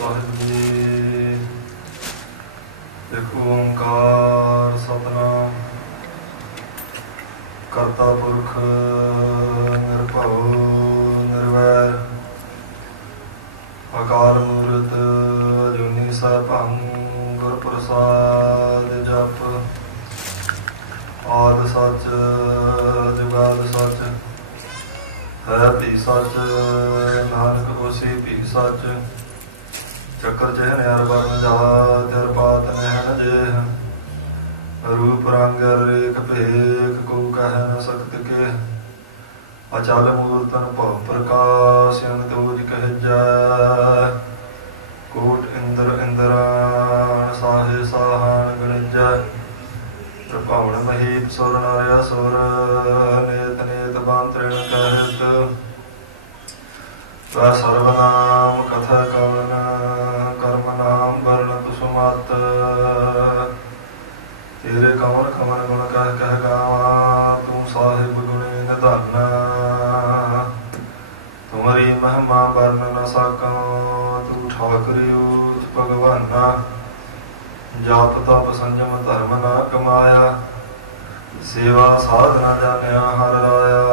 साहिब जी। एक ओंकार सतनाम करता पुरख निरभव निर्वैर अकाल मूर्त अजूनी सैभं गुर प्रसाद जप। आद सच जुगाद सच है भी सच नानक होसी भी सच। चक्कर चहन हर बरन जहाज हर पात नहन जेह। रूप रंग रेख भेख को कह न सकत के। अचल मूर्तन भव प्रकाश अंग दूज कह जाय। कोट इंद्र इंद्रान साहे साहान गणिजय। प्रभावन महीप सुर नर असुर नेत नेत बांतृण कहत। वह सर्वनाम कथा कवन कर्म नाम वर्ण कुसुमत। तेरे कवन कवन गुण कह कह गावा तू साहिब गुणी निधाना। तुम्हारी महिमा वर्ण न सका तू ठाकुरी उस भगवाना। जाप तप संयम धर्म ना कमाया सेवा साधना जानिया हर राया।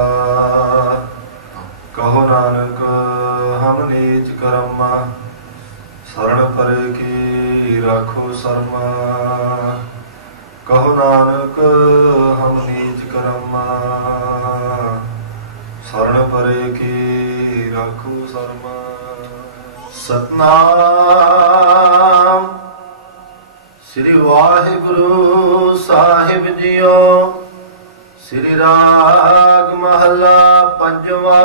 कहो नानक हम नीच कर्मा शरण परे की राखो शर्मा। कहो नानक हम नीच कर्मा शरण परे की राखो शर्मा। सतनाम श्री वाहिगुरु साहिब जियो। श्री राग महला पंजवा।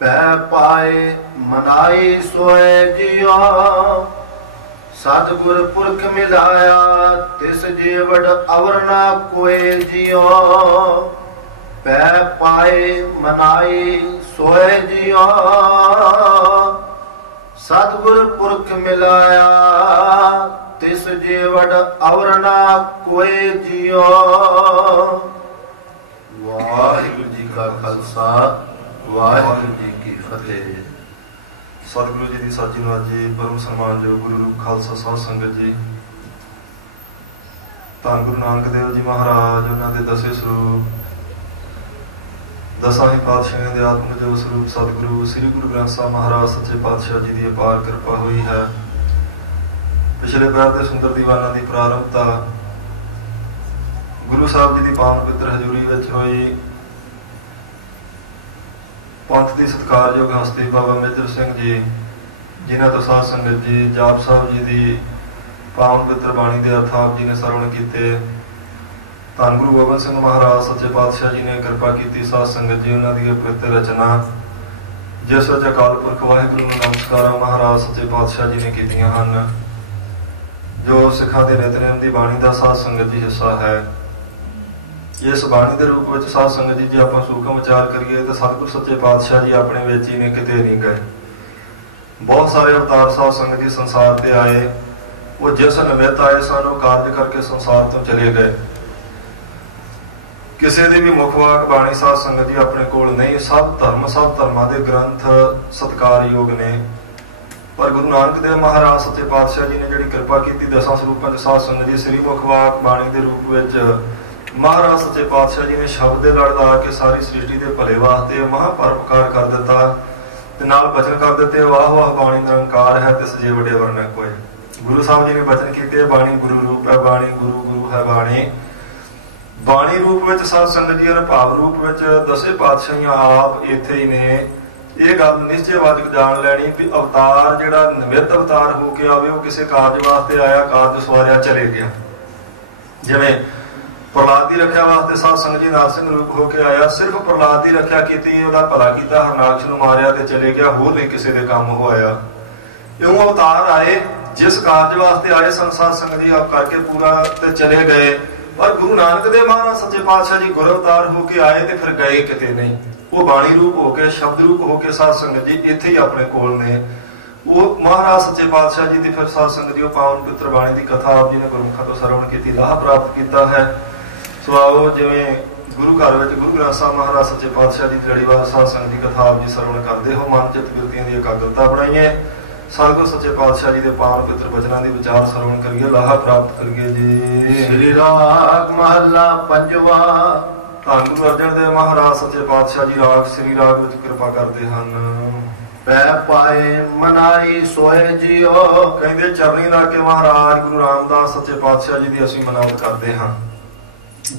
पै पाए मनाई सोए जियो। सतगुर पुरख मिलाया तिस जेवड़ अवर ना कोए जियो। पै पाए मनाई सोए जियो। सतगुर पुरख मिलाया तिस जेवड़ अवर ना कोई जियो। वाहिगुरु जी का खालसा वाहिगुरु जी की फतेह। सतगुरु जी की साची नवाजी परम सन्मान जो गुरु रूप खालसा साध संगत जी। धन गुरु नानक देव जी महाराज उन्होंने दसे स्वरूप दसा ही पातशाहियों के आत्म जो स्वरूप सतगुरु श्री गुरु ग्रंथ साहब महाराज सच्चे पातशाह जी की अपार कृपा हुई है। पिछले पैर के सुंदर दीवाना की प्रारंभता गुरु साहब जी की पावन पवित्र हजूरी विच हुई। पंथ की सत्कारयोग हस्ती बाबा मेजर सिंह जी जिन्हों तो साध संगत जी जाप साहब जी की पावन पवित्र बाणी के अर्थ आप जी ने सरवण किए। धन गुरु गोबिंद सिंह महाराज सच्चे पातशाह जी ने कृपा की साध संगत जी उन्होंने पवित्र रचना जिस विच अकाल पुरख वाहिगुरु नमस्कार महाराज सच्चे पातशाह जी ने कीतियां हन। जो सिखा के नितनेम की बाणी का साध संगत जी हिस्सा है। इस बाणी के रूप में साध संगत जी जे आपां सूखम विचार करिए तो सतगुरु सच्चे पातशाह जी अपने विच ही ने किते नहीं गए। बहुत सारे अवतार साध संगत जी संसार से आए। वो जिस निमित्त आए सन वो कार्य करके संसार तो चले गए। किसी की भी मुखवाक बाणी साध संगत जी अपने कोल नहीं। सब धर्मां दे ग्रंथ सत्कारयोग ने। पर गुरु नानक देव महाराज सच्चे पातशाह जी ने जिहड़ी कृपा की दसां स्वरूपां साध संगत जी श्री मुखवाक बाणी के रूप में महाराज सच्चे पातशाह जी ने शब्द दे लड़ ला के सारी सृष्टि के भले वास्ते महापरोपकार कर दिता ते नाल बचन कर दिते। वाह वाह बाणी निरंकार है तिस जे वडे वरन कोई। गुरु साहब जी ने बचन किए बाणी गुरु रूप है बाणी गुरु गुरु है बाणी। बाणी रूप में साध संगत जी भाव रूप में दसे पातशाहियां आप इत्थे ही ने। ये गल निश्चयवाचक जान लैनी भी अवतार जिहड़ा निमित्त अवतार होके आवे वो किसी कार्य वास्ते आया कार्य सवारिया चले गया। जिवें प्रहलाद की रक्षा वास्ते साध संगत जी नरसिंह रूप होके आया। सिर्फ प्रहलाद की रक्षा की भला किया हरनाक्ष नूं मारिया ते चले गया। होर नहीं किसी के काम हो आया। यूं अवतार आए जिस कार्य वास्ते आए सन साध संगत जी आप करके पूरा ते चले गए। पर गुरु नानक देव महाराज सच्चे पातशाह जी गुरु अवतार होके आए तो फिर गए किते नहीं। वो बाणी रूप होके शब्द रूप होके साध संगत जी इत्थे ही अपने कोल ने। वो महाराज सच्चे पातशाह जी की फिर साध संगत जी पावन पवित्र बाणी की कथा आप जी ने गुरमुखों तो सरवण की लाभ प्राप्त किया है। सो आओ जिवें गुरु घर में गुरु ग्रंथ साहब महाराज सच्चे पातशाह जी लड़ीवार साध संगत की कथा आप जी सरवण करते हो। मन चित बिरतियों की एकाग्रता बनाइए। सतगुरु सच्चे पातशाह जी के पावन पवित्र वचनों की विचार श्रवण करिए, लाहा प्राप्त करिए जी। श्री राग महला पंजवा। धन गुरु अर्जन देव महाराज सच्चे पातशाह जी राग श्री राग विच कृपा करते हैं। पै पाए मनाई सोए जियो। कहते चरनी ला के महाराज गुरु रामदास सच्चे पातशाह जी की असीं मनावत करते हैं।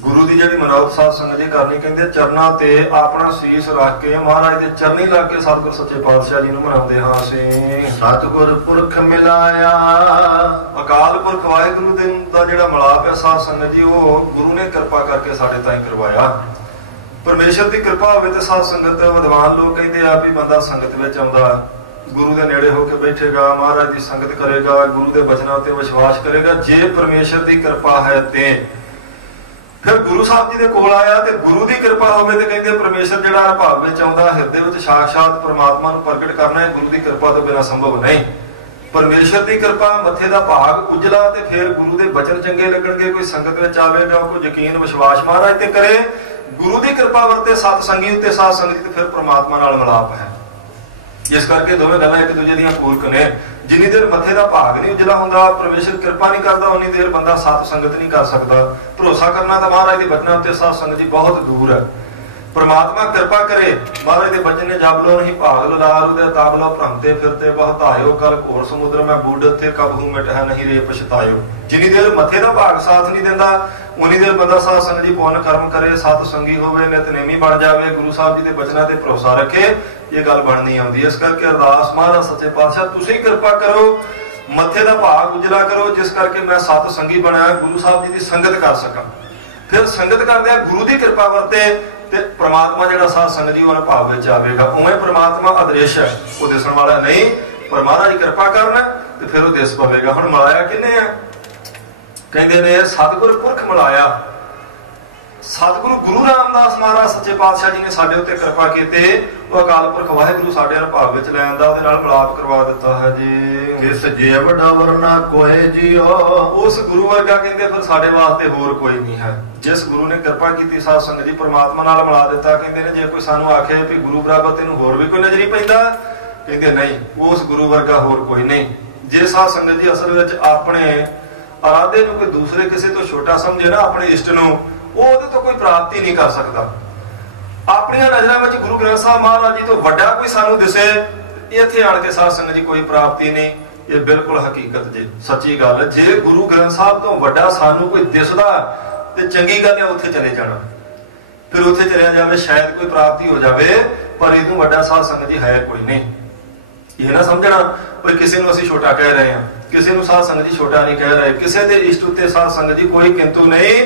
गुरु की जी मनौत साध संगत जी करनी, कहते चरना ते अपना शीश रख के महाराज के चरनी लग के सतगुर सच्चे पातशाह जी मनाते हाँ असीं। सतगुर पुरख मिलाया। अकाल पुरख वाहिगुरु का जिहड़ा मिलाप है साध संगत जी, वो गुरु ने कृपा करके साडे ताईं करवाया। परमेश्वर की कृपा होवे ते साध संगत विद्वान लोग कहते आ भी बंदा संगत विच आउंदा, गुरु के नेड़े होकर बैठेगा, महाराज की संगत करेगा, गुरु के वचनों ते विश्वास करेगा। जे परमेश्वर की कृपा है ते फिर गुरु साहब जी के कोल आया ते गुरु की कृपा होवे ते कहते परमेश्वर जिहड़ा भाव विच आउंदा, हिरदे विच साक्षात परमात्मा नूं प्रगट करना है, गुरु की कृपा तो बिना संभव नहीं। परमेश्वर की कृपा मथे का भाग उजला ते फिर गुरु के वचन चंगे लगणगे, कोई संगत विच आवेगा, कोई यकीन विश्वास महाराज ते करे, गुरु की कृपा वरते सतसंगी उत्ते साध संगत फिर परमात्मा नाल मिलाप है। इस करके दोवें गल्लां एक दूजे दीयां पूरक ने। जिन्नी देर मथे का भाग नहीं उजला हुंदा, परमेश्वर कृपा नहीं करता, उन्नी देर बंदा सत संगत नहीं कर सकता। भरोसा करना तो महाराज के वचनों उत्ते साध संगत जी बहुत दूर है। परमात्मा कृपा करे, महाराज के वचन ने जब लो नहीं भाग ललार उदे तब लो भ्रमते फिरते बहुत आयो, कल घोर समुद्र में बूढ़ थे कबहू मिट है नहीं रे पछतायो। जिन्नी देर मथे का भाग साथ नहीं देता, उन्नी देर बंदा साध संगत जी पुण्य कर्म करे, सत संगी होवे, नितनेमी बन जाए, गुरु साहब जी के वचनों ते भरोसा रखे, ये गल बननी आउंदी। इस करके अरदास महाराज सच्चे पातशाह तुसीं कृपा करो, मथे का भाग उजला करो, जिस करके मैं सत संगी बनया, गुरु साहब जी की संगत कर सकां। फिर संगत करदे गुरु की कृपा वरते ते परमात्मा जिहड़ा साध संगत जी उन्हें भाव विच आवेगा। उवें परमात्मा अदृश है, वो दिसण वाला नहीं, पर महाराज की कृपा करना ते फिर वो दिस पवेगा। हुण मिलाया किन्ने है? कहंदे ने सतगुर पुरख मिलाया। सतगुरु गुरु रामदास महाराज सच्चे पातशाह जी ने साडे उत्ते कृपा कीते, वो अकाल पुरख वाहिगुरु साडे नाल भाव विच लैण दा उहदे नाल मिलाप करवा दिता है जी। किस जे वड्डा वरना कोई जियो। उस गुरु वर्गा कहंदे फिर साडे वास्ते होर कोई नहीं है। जिस गुरु ने कृपा की साध संगत जी परमात्मा नाल मिला दिता, कहंदे ने जे कोई सानू आखे भी गुरु बराबर तैनूं होर भी कोई नजरी पैंदा, कहंदे नहीं, उस गुरु वर्गा होर कोई नहीं। जे साध संगत जी असल विच अपने आराधे नूं कोई दूसरे किसी तो छोटा समझे ना, अपने इष्ट नूं, ਉਹਦੇ ਤੋਂ ਕੋਈ ਪ੍ਰਾਪਤੀ ਨਹੀਂ ਕਰ ਸਕਦਾ। ਆਪਣੀਆਂ ਨਜ਼ਰਾਂ ਵਿੱਚ ਗੁਰੂ ਗ੍ਰੰਥ ਸਾਹਿਬ ਮਹਾਰਾਜ ਜੀ ਤੋਂ ਵੱਡਾ ਕੋਈ ਸਾਨੂੰ ਦਿਸੇ, ਇੱਥੇ ਆਣ ਕੇ ਸਾਧ ਸੰਗਤ ਜੀ ਕੋਈ ਪ੍ਰਾਪਤੀ ਨਹੀਂ। ਇਹ ਬਿਲਕੁਲ ਹਕੀਕਤ ਜੇ ਸੱਚੀ ਗੱਲ। ਜੇ ਗੁਰੂ ਗ੍ਰੰਥ ਸਾਹਿਬ ਤੋਂ ਵੱਡਾ ਸਾਨੂੰ ਕੋਈ ਦਿਸਦਾ ਤੇ ਚੰਗੀ ਗੱਲ ਹੈ, ਉੱਥੇ ਚਲੇ ਜਾਣਾ, ਫਿਰ ਉੱਥੇ ਚਲਿਆ ਜਾਵੇ, ਸ਼ਾਇਦ ਕੋਈ ਪ੍ਰਾਪਤੀ ਹੋ ਜਾਵੇ, ਪਰ ਇਹਨੂੰ ਵੱਡਾ ਸਾਧ ਸੰਗਤ ਜੀ ਹੈ ਕੋਈ ਨਹੀਂ। ਇਹ ਨਾ ਸਮਝਣਾ ਵੀ ਕਿਸੇ ਨੂੰ ਅਸੀਂ ਛੋਟਾ ਕਹਿ ਰਹੇ ਹਾਂ, ਕਿਸੇ ਨੂੰ ਸਾਧ ਸੰਗਤ ਜੀ ਛੋਟਾ ਨਹੀਂ ਕਹਿ ਰਹੇ, ਕਿਸੇ ਦੇ ਇਸ਼ਟ ਉੱਤੇ ਸਾਧ ਸੰਗਤ ਜੀ ਕੋਈ ਕਿੰਤੂ ਨਹੀਂ।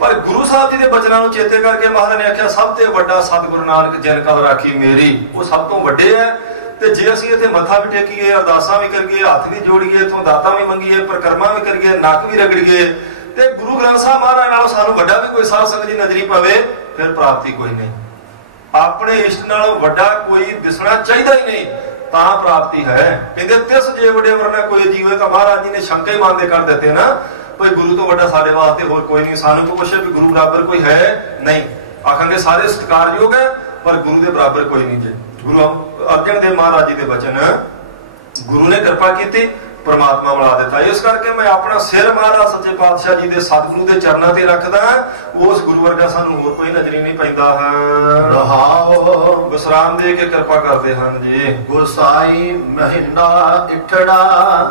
पर गुरु साहब जी के वचनों को चेते करके महाराज ने आख्या सब तो वड्डा सतगुरु नानक जिन कल राखी मेरी, वो सब तो वड्डे है। ते जे असीं इत्थे मत्था भी टेकीए, अरदासां भी करिए, हथ भी जोड़ीए, इत्थों दातां भी मंगीए, परिक्रमा भी करिए, नक भी रगड़ीए, ते गुरु ग्रंथ साहब महाराज नालों सानूं वड्डा भी कोई साध संगत जी नजरी पवे, फिर प्राप्ति कोई नहीं। अपने इष्ट नालों वड्डा कोई दिसना चाहिए ही नहीं, तां प्राप्ति है। कहंदे तिस जे वड्डे वरना कोई जीवे, तो महाराज जी ने शंका ही मानते कर देते ना, कोई गुरु तो वड्डा साडे वास्ते होर कोई नहीं। सानू तो पुछे भी गुरु बराबर कोई है नहीं, आखांगे सारे सत्कारयोग है, पर गुरु के बराबर कोई नहीं जे। गुरु अर्जन देव महाराज जी के वचन गुरु ने कृपा की, परमात्मा मिला दिता। इस करके मैं अपना सिर महाराज सच्चे पातशाह जी के सतगुरु के चरणों ते रखदा, उस गुरु वर्गा सानू होर कोई नजरी नहीं पैंदा है। रहाओ विश्राम दे के कृपा करते हैं जी। गोसाई महिंदा इठड़ा।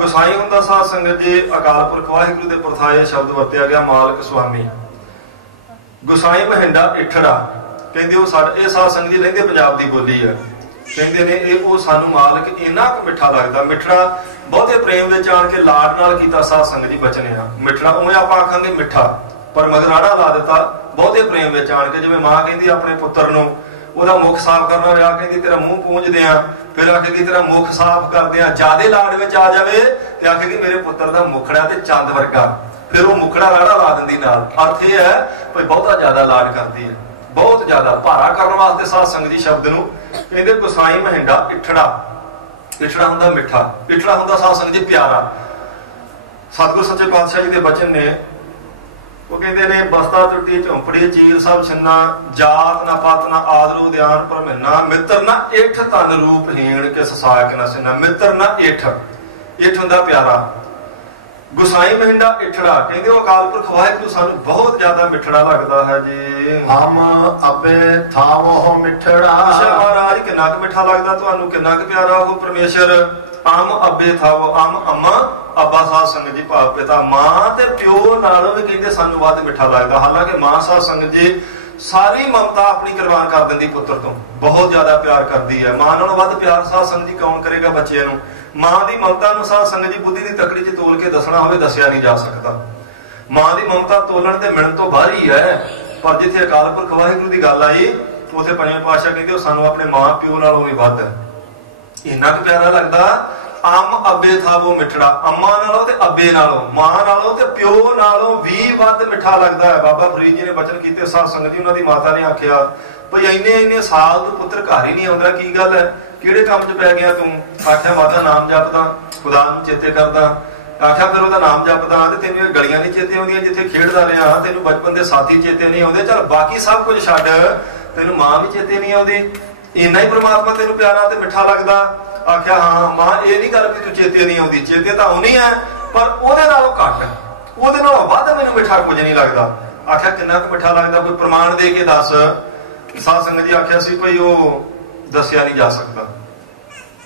गोसाई हुंदा साध संगत जी अकाल पुरख वाहिगुरु दे परथाए शब्द वरतिया गया, मालक स्वामी। गोसाई महिंदा इठड़ा कहंदे वो साडे ये साध संगत जी लहिंदे पंजाब दी बोली है। कहंदे ने ये वो सानू मालक इन्ना क मिठा लगदा। मिठड़ा बहुते प्रेम विच आण के लाड नाल कीता साध संगत जी बचन आ। मिठड़ा उवें आपां आखांगे मिठा, पर मगराड़ा ला दिता बहुते प्रेम विच आण के। जिवें मां कहंदी अपने पुत्तर नूं ਉਹਦਾ ਮੁਖ ਸਾਫ਼ ਕਰਨਾ ਹੋਇਆ, ਕਹਿੰਦੀ ਤੇਰਾ ਮੂੰਹ ਪੂੰਝਦੇ ਆ, ਫਿਰ ਆਖੇਗੀ ਤੇਰਾ ਮੁਖ ਸਾਫ਼ ਕਰਦੇ ਆ। ਜਿਆਦੇ ਲਾੜ ਵਿੱਚ ਆ ਜਾਵੇ ਤੇ ਆਖੇਗੀ ਮੇਰੇ ਪੁੱਤਰ ਦਾ ਮੁਖੜਾ ਤੇ ਚੰਦ ਵਰਗਾ, ਫਿਰ ਉਹ ਮੁਖੜਾ ਰਾੜਾ ਲਾ ਦਿੰਦੀ ਨਾਲ। ਅਰਥ ਇਹ ਹੈ ਭਈ ਬਹੁਤਾ ਜ਼ਿਆਦਾ ਲਾਡ ਕਰਦੀ ਹੈ, ਬਹੁਤ ਜ਼ਿਆਦਾ ਭਾਰਾ ਕਰਨ ਵਾਸਤੇ ਸਾਧ ਸੰਗਤ ਜੀ ਸ਼ਬਦ ਨੂੰ ਕਹਿੰਦੇ ਗੁਸਾਈ ਮਹਿੰਡਾ ਇਠੜਾ। ਇਠੜਾ ਹੁੰਦਾ ਮਿੱਠਾ, ਇਠੜਾ ਹੁੰਦਾ ਸਾਧ ਸੰਗਤ ਜੀ ਪਿਆਰਾ। ਸਤਿਗੁਰ ਸੱਚੇ ਪਾਤਸ਼ਾਹ ਜੀ ਦੇ ਬਚਨ ਨੇ, वो कहते ने बस्ता टुटी झोंपड़ी चीर सब छिन्ना, जात ना पत ना आदरो ध्यान पर महीना, मित्र ना इठ तन रूप हीण किस साक ना सिन्ना। मित्र ना इठ इठ हुंदा प्यारा। गुसाई महिंडा इठड़ा कहंदे ओ अकाल पुरख वाहिगुरू सानू बहुत ज्यादा मिठड़ा लगदा है जी। हम अबे थावो मिठड़ा। अच्छा महाराज किन्ना क मिठा लगदा तुहानू, किन्ना क प्यारा हो परमेश्वर। अम अबे थावो, अम अम्मा अब्बा साध संगत जी भाव पिता। मां ते प्यो नालों भी कहंदे सानू वध मिठा लगदा। हालांकि मां साध संगत जी सारी ममता अपनी कुर्बान कर दिंदी पुत्र तो, बहुत ज्यादा प्यार करदी है। मां नालों वध प्यार साध संगत जी कौन करेगा बच्चे नूं। मां दी ममता नूं साध संगत जी बुद्धि दी तकड़ी च तोल के दसना होवे दसिया नहीं जा सकदा। मां दी ममता तोलण ते मिलण तो बाहर ही है। पर जिथे अकाल पुरख वाहिगुरू दी गल आई उथे पंजवें पातशाह कहंदे सानू अपने मां प्यो नालों भी वध इन्ना क प्यारा लगदा। अम अबे था वो मिठड़ा, अम्मा नालों ते अबे नालों, मां नालों ते प्यो नालों भी वध मिठा लगदा है। बाबा फरीद जी ने बचन कीते साध संगत जी, उन्हां दी माता ने आख्या भई इन्ने साल तू पुत्र घर ही नहीं आउंदा, की गल है, किहड़े काम च पै गया तू। आख्या माता नाम जपदा, खुदा नूं चेते करदा। आख्या फिर ओहदा नाम जपदा ते तैनूं गलियां नहीं चेते आउंदियां जिथे खेडदा रहा, तैनूं बचपन दे साथी चेते नहीं आउंदे, चल बाकी सब कुछ छड्ड, तैनूं मां भी चेते नहीं आउंदी, इन्ना ही परमात्मा तैनूं प्यारा ते मिठा लगदा। आख्या हाँ मां ये नहीं गल भी तू चेते नहीं आउंदी, चेते तां आउणी है पर ओहदे नालों घट, ओहदे नालों वध मैनूं मिठा कुछ नहीं लगदा। आख्या किन्ना क मिठा लगदा, कोई प्रमाण दे के दस। साध संगत जी आख्या सी भई ओह दसिया नहीं जा सकदा।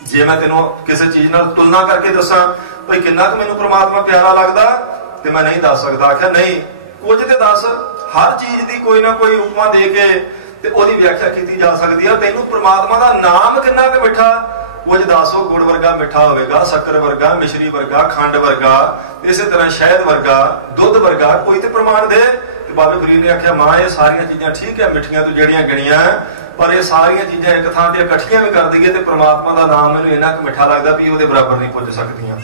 जे मैं तेनों किसी चीज नाल तुलना करके दसा भई किन्ना क मैनूं परमात्मा प्यारा लगदा ते मैं नहीं दस सकदा। आख्या नहीं कुछ ते दस, हर चीज दी कोई ना कोई उपमा दे के ते ओहदी व्याख्या कीती जा सकदी है। तैनूं परमात्मा दा नाम किन्ना क मिठा कुछ दसो, गुड़ वर्गा मिठा होगा, शक्कर वर्गा, मिश्री वर्गा, खंड वर्गा, इसे तरह शहद वर्गा, दुध वर्गा, कोई तो प्रमाण दे। बाबे फरीद ने आख्या मां ये सारियां चीजां ठीक है मिठियां तू जड़ियां गिणियां, पर ये सारियां चीजां एक थां ते इकट्ठियां भी कर दईए ते परमात्मा दा नाम मैनूं इन्ना क मिठा लगदा भी ओहदे बराबर नहीं पुज सकदियां।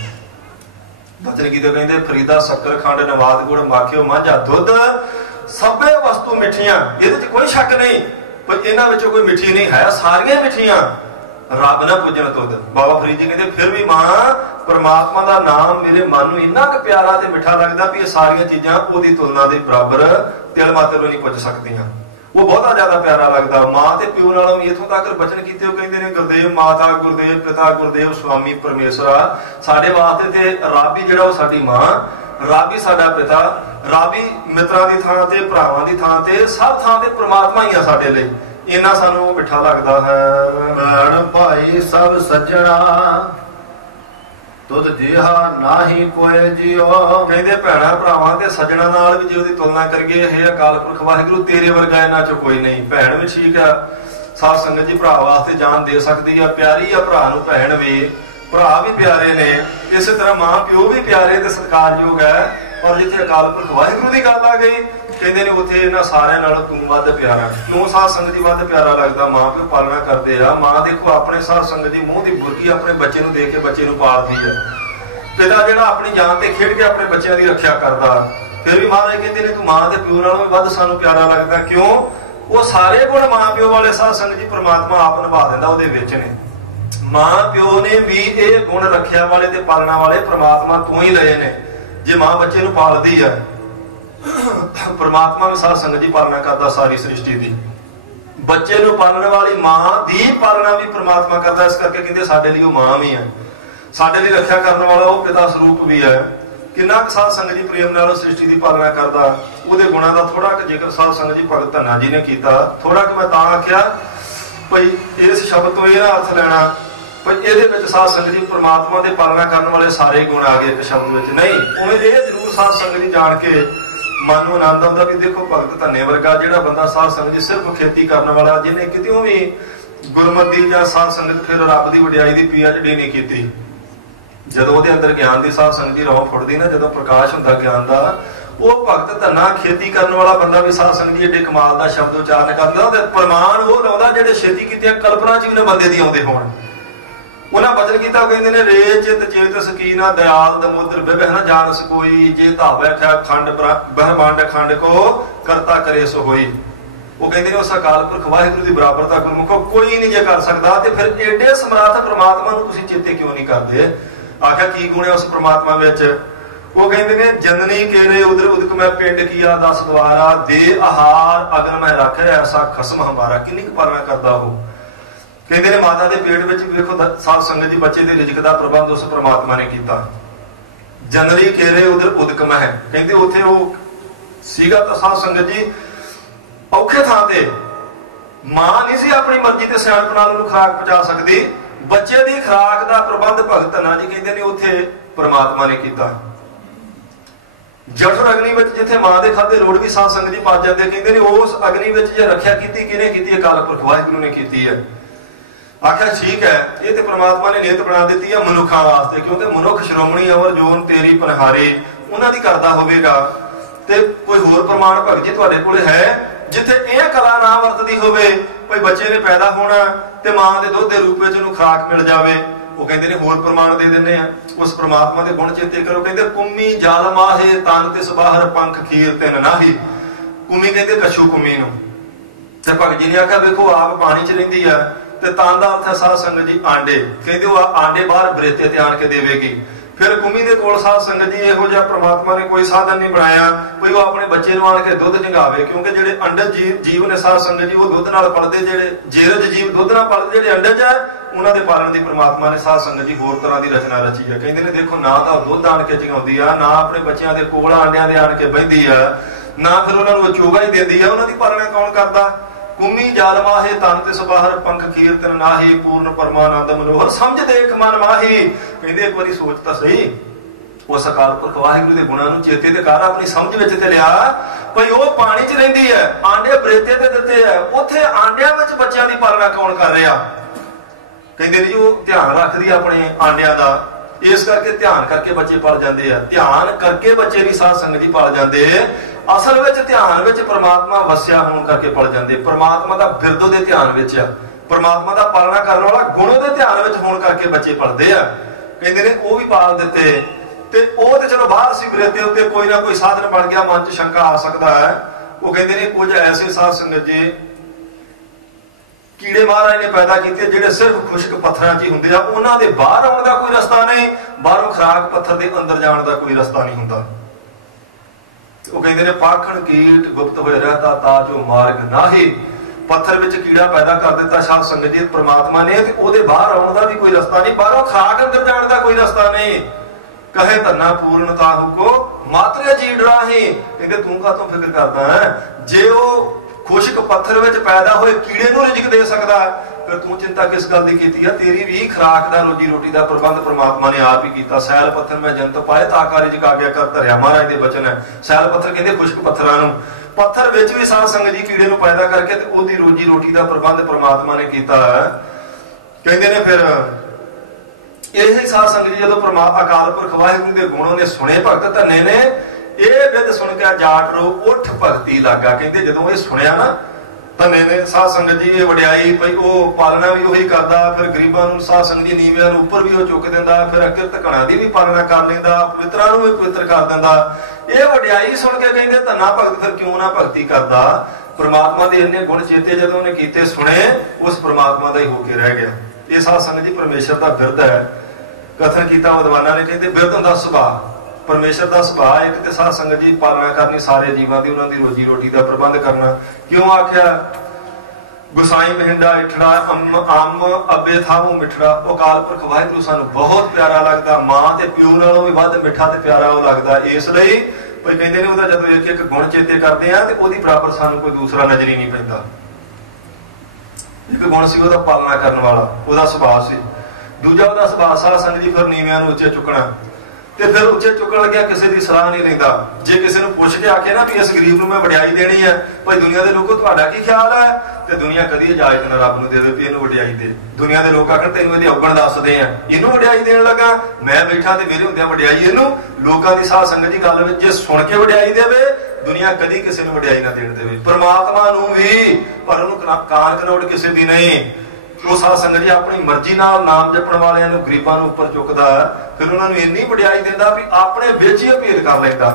बचन कीते कहंदे फरीदा शक्कर खंड नवाद गुड़ माखियो मांझा दुध सभे वस्तु मिठियां, इहदे च कोई शक नहीं पर इन्हां विचों कोई मिठी नहीं है, सारियां मिठियां रब ना पुजन तुद। बाबा फरीद जी कहते फिर भी मां परमात्मा का नाम मेरे मन में इन्ना क प्यारा ते मिठा लगता भी ये सारियां चीजां ओहदी तुलना दे बराबर तिल मात्र नहीं पुज सकदियां। वो बहुत ज्यादा प्यारा लगता। मां ते प्यो नालों भी इथों तक बचन कीते हो कहंदे ने गुरदेव माता गुरदेव पिता गुरदेव स्वामी परमेश्वरा, साडे वास्ते ते रब ही जिहड़ा ओह साडी मां, रब ही साडा पिता, रब ही मित्रां दी थां ते भरावां दी थां ते सब थां ते परमात्मा ही आ साडे लई। इन्ना सानू मिठा लगदा है। भैण भाई सब सज्जणा तुद जिहा नाही कोई जियो। कहंदे भैणां भरावां ते सज्जणां नाल भी जे ओहदी तुलना करिए हे अकाल पुरख वाहिगुरू तेरे वर्गा इन्हां च कोई नहीं। भैण भी ठीक है, साध संगत जी भरा वास्ते जान दे सकदी है, प्यारी है भरा नूं भैण भी, भरा भी प्यारे ने, इस तरह मां प्यो भी प्यारे ते सत्कारयोग है। और जिथे अकाल पुरख वाहिगुरू की गल आ गई कहते ने उथे इन्हां सारियां नालों तू वध प्यारा। क्यों साध संगत जी वध प्यारा लगदा, मां प्यो पालना करदे आ। मां देखो अपने साध संगत जी मूंह दी बुरकी अपने बच्चे नूं दे के बच्चे नूं पालदी है। पिता जिहड़ा अपनी जान ते खेड के अपने बच्चों की रक्षा करदा, फिर भी महाराज कहते ने तू मां दे प्यो नालों भी वध सानूं प्यारा लगदा। क्यों वो सारे गुण मां प्यो वाले साध संगत जी परमात्मा आप निभा दिंदा ओहदे विच ने। मां प्यो ने भी ये गुण रखिया वाले ते पालना वाले परमात्मा तू ही लए ने। जे मां बच्चे नूं पालदी है, परमात्मा भी साध संगत जी पालना करदा सारी सृष्टि दी। बच्चे नूं पालण वाली मां दी पालना भी परमात्मा करदा, इस करके कहंदे साडे लई ओह मां भी है, साडे लई रक्षा करन वाला ओह पिता स्वरूप भी है। किन्ना क साध संगत जी प्रेम नाल सृष्टि की पालना करदा। ओहदे गुणां दा थोड़ा क जिक्र साध संगत जी भगत धन्ना जी ने कीता। थोड़ा क मैं तां आख्या भई इस शब्द तो यह अर्थ लेना पर ਇਹਦੇ ਵਿੱਚ ਸਾਧ ਸੰਗਤ ਜੀ परमात्मा ਦੇ ਪਾਲਣਾ ਕਰਨ ਵਾਲੇ ਸਾਰੇ ਗੁਣ ਆ ਗਏ ਇੱਕ ਸ਼ਬਦ ਵਿੱਚ ਨਹੀਂ। ਉਵੇਂ ਇਹ ਜ਼ਰੂਰ ਸਾਧ ਸੰਗਤ ਜੀ ਜਾਣ ਕੇ ਮਨ ਨੂੰ ਆਨੰਦ ਆਉਂਦਾ ਵੀ ਦੇਖੋ ਭਗਤ ਧੰਨੇ ਵਰਗਾ ਜਿਹੜਾ ਬੰਦਾ ਸਾਧ ਸੰਗਤ ਜੀ ਸਿਰਫ ਖੇਤੀ ਕਰਨ ਵਾਲਾ, ਜਿਹਨੇ ਕਿਤੇੋਂ ਵੀ ਗੁਰਮਤਿ ਜਾਂ ਸਾਧ ਸੰਗਤ ਫਿਰ ਰੱਬ ਦੀ ਵਡਿਆਈ ਦੀ PhD ਨਹੀਂ ਕੀਤੀ, ਜਦੋਂ ਉਹਦੇ ਅੰਦਰ ਗਿਆਨ ਦੀ ਸਾਧ ਸੰਗਤ ਜੀ ਰੌਂ ਫੁੱਟਦੀ ਨਾ, ਜਦੋਂ ਪ੍ਰਕਾਸ਼ ਹੁੰਦਾ ਗਿਆਨ ਦਾ, ਉਹ ਭਗਤ ਧੰਨਾ ਖੇਤੀ ਕਰਨ ਵਾਲਾ ਬੰਦਾ ਵੀ ਸਾਧ ਸੰਗਤ ਜੀ ਏਡੇ ਕਮਾਲ ਦਾ ਸ਼ਬਦ ਉਚਾਰਨ ਕਰਦਾ ਤੇ ਪ੍ਰਮਾਣ ਉਹ ਲਾਉਂਦਾ ਜਿਹੜੇ ਛੇਤੀ ਕੀਤੀਆਂ ਕਲਪਨਾ ਚ ਵੀ ਨਾ ਬੰਦੇ ਦੀ ਆਉਂਦੇ ਹੋਣ। उन्हें बचन किया कहते ने रे चित चेत सकीना दयाल दमोदर बिबह न जानस कोई जे धा बैठा खंड ब्रह्मांड खंड को करता करे सो होई। वो कहते उस अकाल पुरख वाहिगुरू की बराबरता गुरमुखो कोई नहीं जे कर सकता, तो फिर एडे समर्थ परमात्मा नूं तुसीं चेते क्यों नहीं करते। आखिया की गुण है उस परमात्मा विच। वो कहते ने जननी केरे उधर उदक मैं पिंड किया 10 द्वारा दे आहार अगन मैं रख ऐसा खसम हमारा। किन्नी पालना करता हो। कहते ने माता के पेट में वेखो साध संगत जी बच्चे के रिजक का प्रबंध उस परमात्मा ने किया। जनरी केरे उधर उदकम है, कहते उत्थे वो सीगा तो साध संगत जी औखे थां ते मां नहीं सी अपनी मर्जी ते सियाणप नाल उहनूं खुराक पहुंचा सकती, बच्चे की खुराक का प्रबंध भगत धना जी कहते ने उत्थे परमात्मा ने किया। जठर अग्नि में जिथे मां के खाधे रोड़ भी साध संगत जी पच जाते, कहते ने उस अग्नि में जे रखिया की किने की, अकाल पुरख वाहिगुरू ने की है। आख्या ठीक है, ये तो परमात्मा ने नीयत बना दी है मनुखा वास्ते, क्योंकि मनुख श्रोमणी अवर जोन तेरी पनहारे उन्हां दी करदा होवेगा। ते कोई होर प्रमाण भगत जी तुहाडे कोल है जिथे यह कला ना वरतदी होवे, भाई बच्चे ने पैदा होना ते मां दे दुध दे रूप में उहनूं खुराक मिल जावे, वो कहते ने होर प्रमाण दे दिंदे आ। उस परमात्मा के गुण चेते करो, कहते कुम्मी जाल माहे तन तिस बाहर पंख खीर तिन नाही। कुम्मी कहते कछू कुम्मी नूं, ते भगत जी ने आख्या वेखो आप पानी च रहिंदी है ते तन दा अर्थ है साध संगत जी आंडे, कहते वो आंडे बाहर बरेते ते आण के देवेगी। फिर कुम्मी दे कोल साध संगत जी इहो जिहा परमात्मा ने कोई साधन नहीं बनाया कोई वो अपने बच्चे नूं आण के दुध निगावे, क्योंकि जिहड़े अंडज जीव ने साध संगत जी वो दुध नाल पलदे, जिहड़े जेरज जीव दुध नाल पलदे, जिहड़े अंडज है उन्हां दे पालन दी परमात्मा ने साध संगत जी होर तरह की रचना रची है। कहंदे ने देखो ना तां दुध आण के जगाउंदी आ, ना अपने बच्चों के कोल आंडियां दे आण के बहिंदी आ, ना फिर उन्हां नूं चोगा ही देंदी है, उन्हां दी पालना कौन करदा। कुम्मी जाल माहे तन तिस बाहर पंख खीर तिन नाही, पूर्ण परमानंद मनोहर समझ देख मन माही। कहंदे एक बारी सोच तां सही, उस अकाल पुरख वाहिगुरू के गुणां नूं चेते ते कर, अपनी समझ विच ते लिया भाई वो पानी च रहिंदी है, आंडे बरेते ते दित्ते है, उत्थे आंडियां विच बच्चों की पालना कौन कर रहा। कहंदे जी वो ध्यान रखदी अपने आंडियां दा, इस करके ध्यान करके बच्चे पल जाते हैं, ध्यान करके बच्चे भी साध संगत जी पल जाते, असल विच ध्यान विच परमात्मा वसिया होने करके पल जाते, परमात्मा का बिरद उहदे ध्यान विच है, परमात्मा का पालना करने वाला गुण उहदे ध्यान विच होने करके बच्चे पलदे आ। कहंदे ने वो भी पाल दिते ते ਉਹ ਤੇ चलो बाहर सी बरेते उत्ते कोई ना कोई साधन बन गया, मन च शंका आ सकता है। वो कहते हैं कुछ ऐसे साध संगत जी कीड़े महाराज ने पैदा किए जिहड़े सिर्फ खुश्क पत्थरां च ही हुंदे आ, उन्हां दे बाहर आउण दा कोई रस्ता नहीं, बाहरों खुराक पत्थर दे अंदर जाण दा कोई रस्ता नहीं हुंदा। वो कहते हैं पाखण कीट गुप्त होए रहता ताजो मार्ग नाही, पत्थर विच कीड़ा पैदा कर दिता साध संगत जी परमात्मा ने, ते ओहदे बाहर आउण दा भी कोई रस्ता नहीं, बाहरों खुराक अंदर जाण दा कोई रस्ता नहीं। कहे धन्ना पूर्णताहु को मात्र जी डराही, कहते तू का तो फिक्र करता है, जे वो खुश्क पत्थर विच पैदा होए कीड़े नूं रिजक दे सकदा, फिर तू चिंता किस गल दी कीती है। तेरी भी खुराक दा रोजी रोटी दा प्रबंध परमात्मा ने आप ही कीता। सैल पत्थर मैं जंत पाए ताका रिजक आ गया कर धरिया, महाराज दे वचन है। सैल पत्थर कहंदे खुश्क पत्थरां नूं, पत्थर विच भी साध संगत जी कीड़े नूं पैदा करके ते ओदी रोजी रोटी दा प्रबंध परमात्मा ने कीता है। कहंदे ने फिर यही साध संगत जी जो अकाल पुरख वाहिगुरू के गुण ने सुने भगत धन्ने ने, ये विद सुन के जाट रो उठ भगती लागा। कहते जो ये सुनिया ना धन्ने ने साध संगत जी ये वड्याई भाई वो पालना भी उही करदा, फिर गरीबां नूं साध संगत जी नीविआं नूं उपर भी वो चुक दिंदा, फिर अकिरत घणां दी भी पालना कर लैंदा, पवित्रां नूं भी पवित्र कर दिंदा। ये वड्याई सुन के कहंदे धन्ना भगत फिर क्यों ना भगती करदा। परमात्मा दे इन्ने गुण चेते जदों ने कीते सुने, उस परमात्मा दा ही होके रह गया। ये साध संगत जी परमेश्वर का बिरद है। कथन किया विद्वाना ने, कहते बिरद हुंदा सुभाव, परमेश्वर का सुभाव एक ते साध संगत जी पालना करनी सारे जीवां दी, उन्हां दी रोजी रोटी का प्रबंध करना। क्यों आख्या गुसाई महिंडा इठड़ा अम अबे थाऊ मिठड़ा। वो अकाल पुरख वाहिगुरू सानू बहुत प्यारा लगता, मां ते प्यो नालों भी वध मिठा ते प्यारा वो लगता। इसलिए भाई कहते ने उहदा जदों एक एक गुण चेते करते हैं तो ओहदी बराबर सानू कोई दूसरा नजर ही नहीं पैंदा। एक गुण सी उहदा पालना करने वाला, उहदा सुभाव सी। दूजा उहदा सुभाव साध संगत जी फिर नीविआं नूं उच्चे चुकना, ते फिर उच्चे चुकण लग्या किसी की सलाह नहीं लैंदा। जे किसी नूं पुछ के आखे ना भी इस गरीब नूं मैं वड्याई देनी है, भाई दुनिया के लोगों तुहाडा की ख्याल है, ते दुनिया कदी इजाजत ना रब नूं देवे भी इहनूं वड्याई दे। दुनिया के लोग आखण तैनूं इहदी औगण दसदे आ, इहनूं वड्याई देण लगा, मैं बैठा ते मेरे हुंदिआं वड्याई इहनूं। लोकां दी साध संगत जी गल विच जे सुण के वड्याई देवे, दुनिया कदी किसी नूं वड्याई ना देण देवे। परमात्मा नूं भी, पर उहनूं कान कनौड़ किसी दी नहीं। वो साध संगत जी अपनी मर्जी नाल नाम जपण वालियां नूं गरीबां नूं उपर चुकदा, फिर उन्हां नूं इन्नी वड्याई दिंदा भी अपने विच ही भेद कर लैंदा,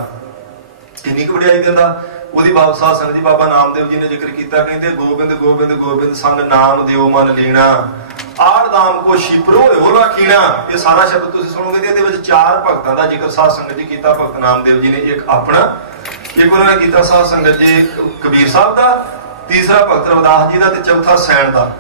इन्नी क वड्याई दिंदा। ਉਹਦੀ ਬਾਬਾ ਸਾਧ ਸੰਗਤ ਜੀ ਬਾਬਾ ਨਾਮਦੇਵ ਜੀ ਨੇ ਜ਼ਿਕਰ ਕੀਤਾ, ਕਹਿੰਦੇ ਗੋਬਿੰਦ ਗੋਬਿੰਦ ਗੋਬਿੰਦ ਸੰਗ ਨਾਮ ਦਿਓ ਮਨ ਲੀਣਾ, ਆੜ ਦਾਮ ਕੋ ਸ਼ਿਪਰੋ ਹੋ ਰਾਖੀਣਾ। ਇਹ ਸਾਰਾ ਸ਼ਬਦ ਤੁਸੀਂ ਸੁਣੋਗੇ ਤੇ ਇਹਦੇ ਵਿੱਚ ਚਾਰ ਭਗਤਾਂ ਦਾ ਜ਼ਿਕਰ ਸਾਧ ਸੰਗਤ ਜੀ ਕੀਤਾ। ਭਗਤ ਨਾਮਦੇਵ ਜੀ ਨੇ ਇੱਕ ਆਪਣਾ, ਇੱਕ ਉਹਨਾਂ ਨੇ ਕੀਤਾ ਸਾਧ ਸੰਗਤ ਜੀ ਕਬੀਰ ਸਾਹਿਬ ਦਾ, ਤੀਸਰਾ ਭਗਤ ਰਵਿਦਾਸ ਜੀ ਦਾ, ਤੇ ਚੌਥਾ ਸੈਣ ਦਾ।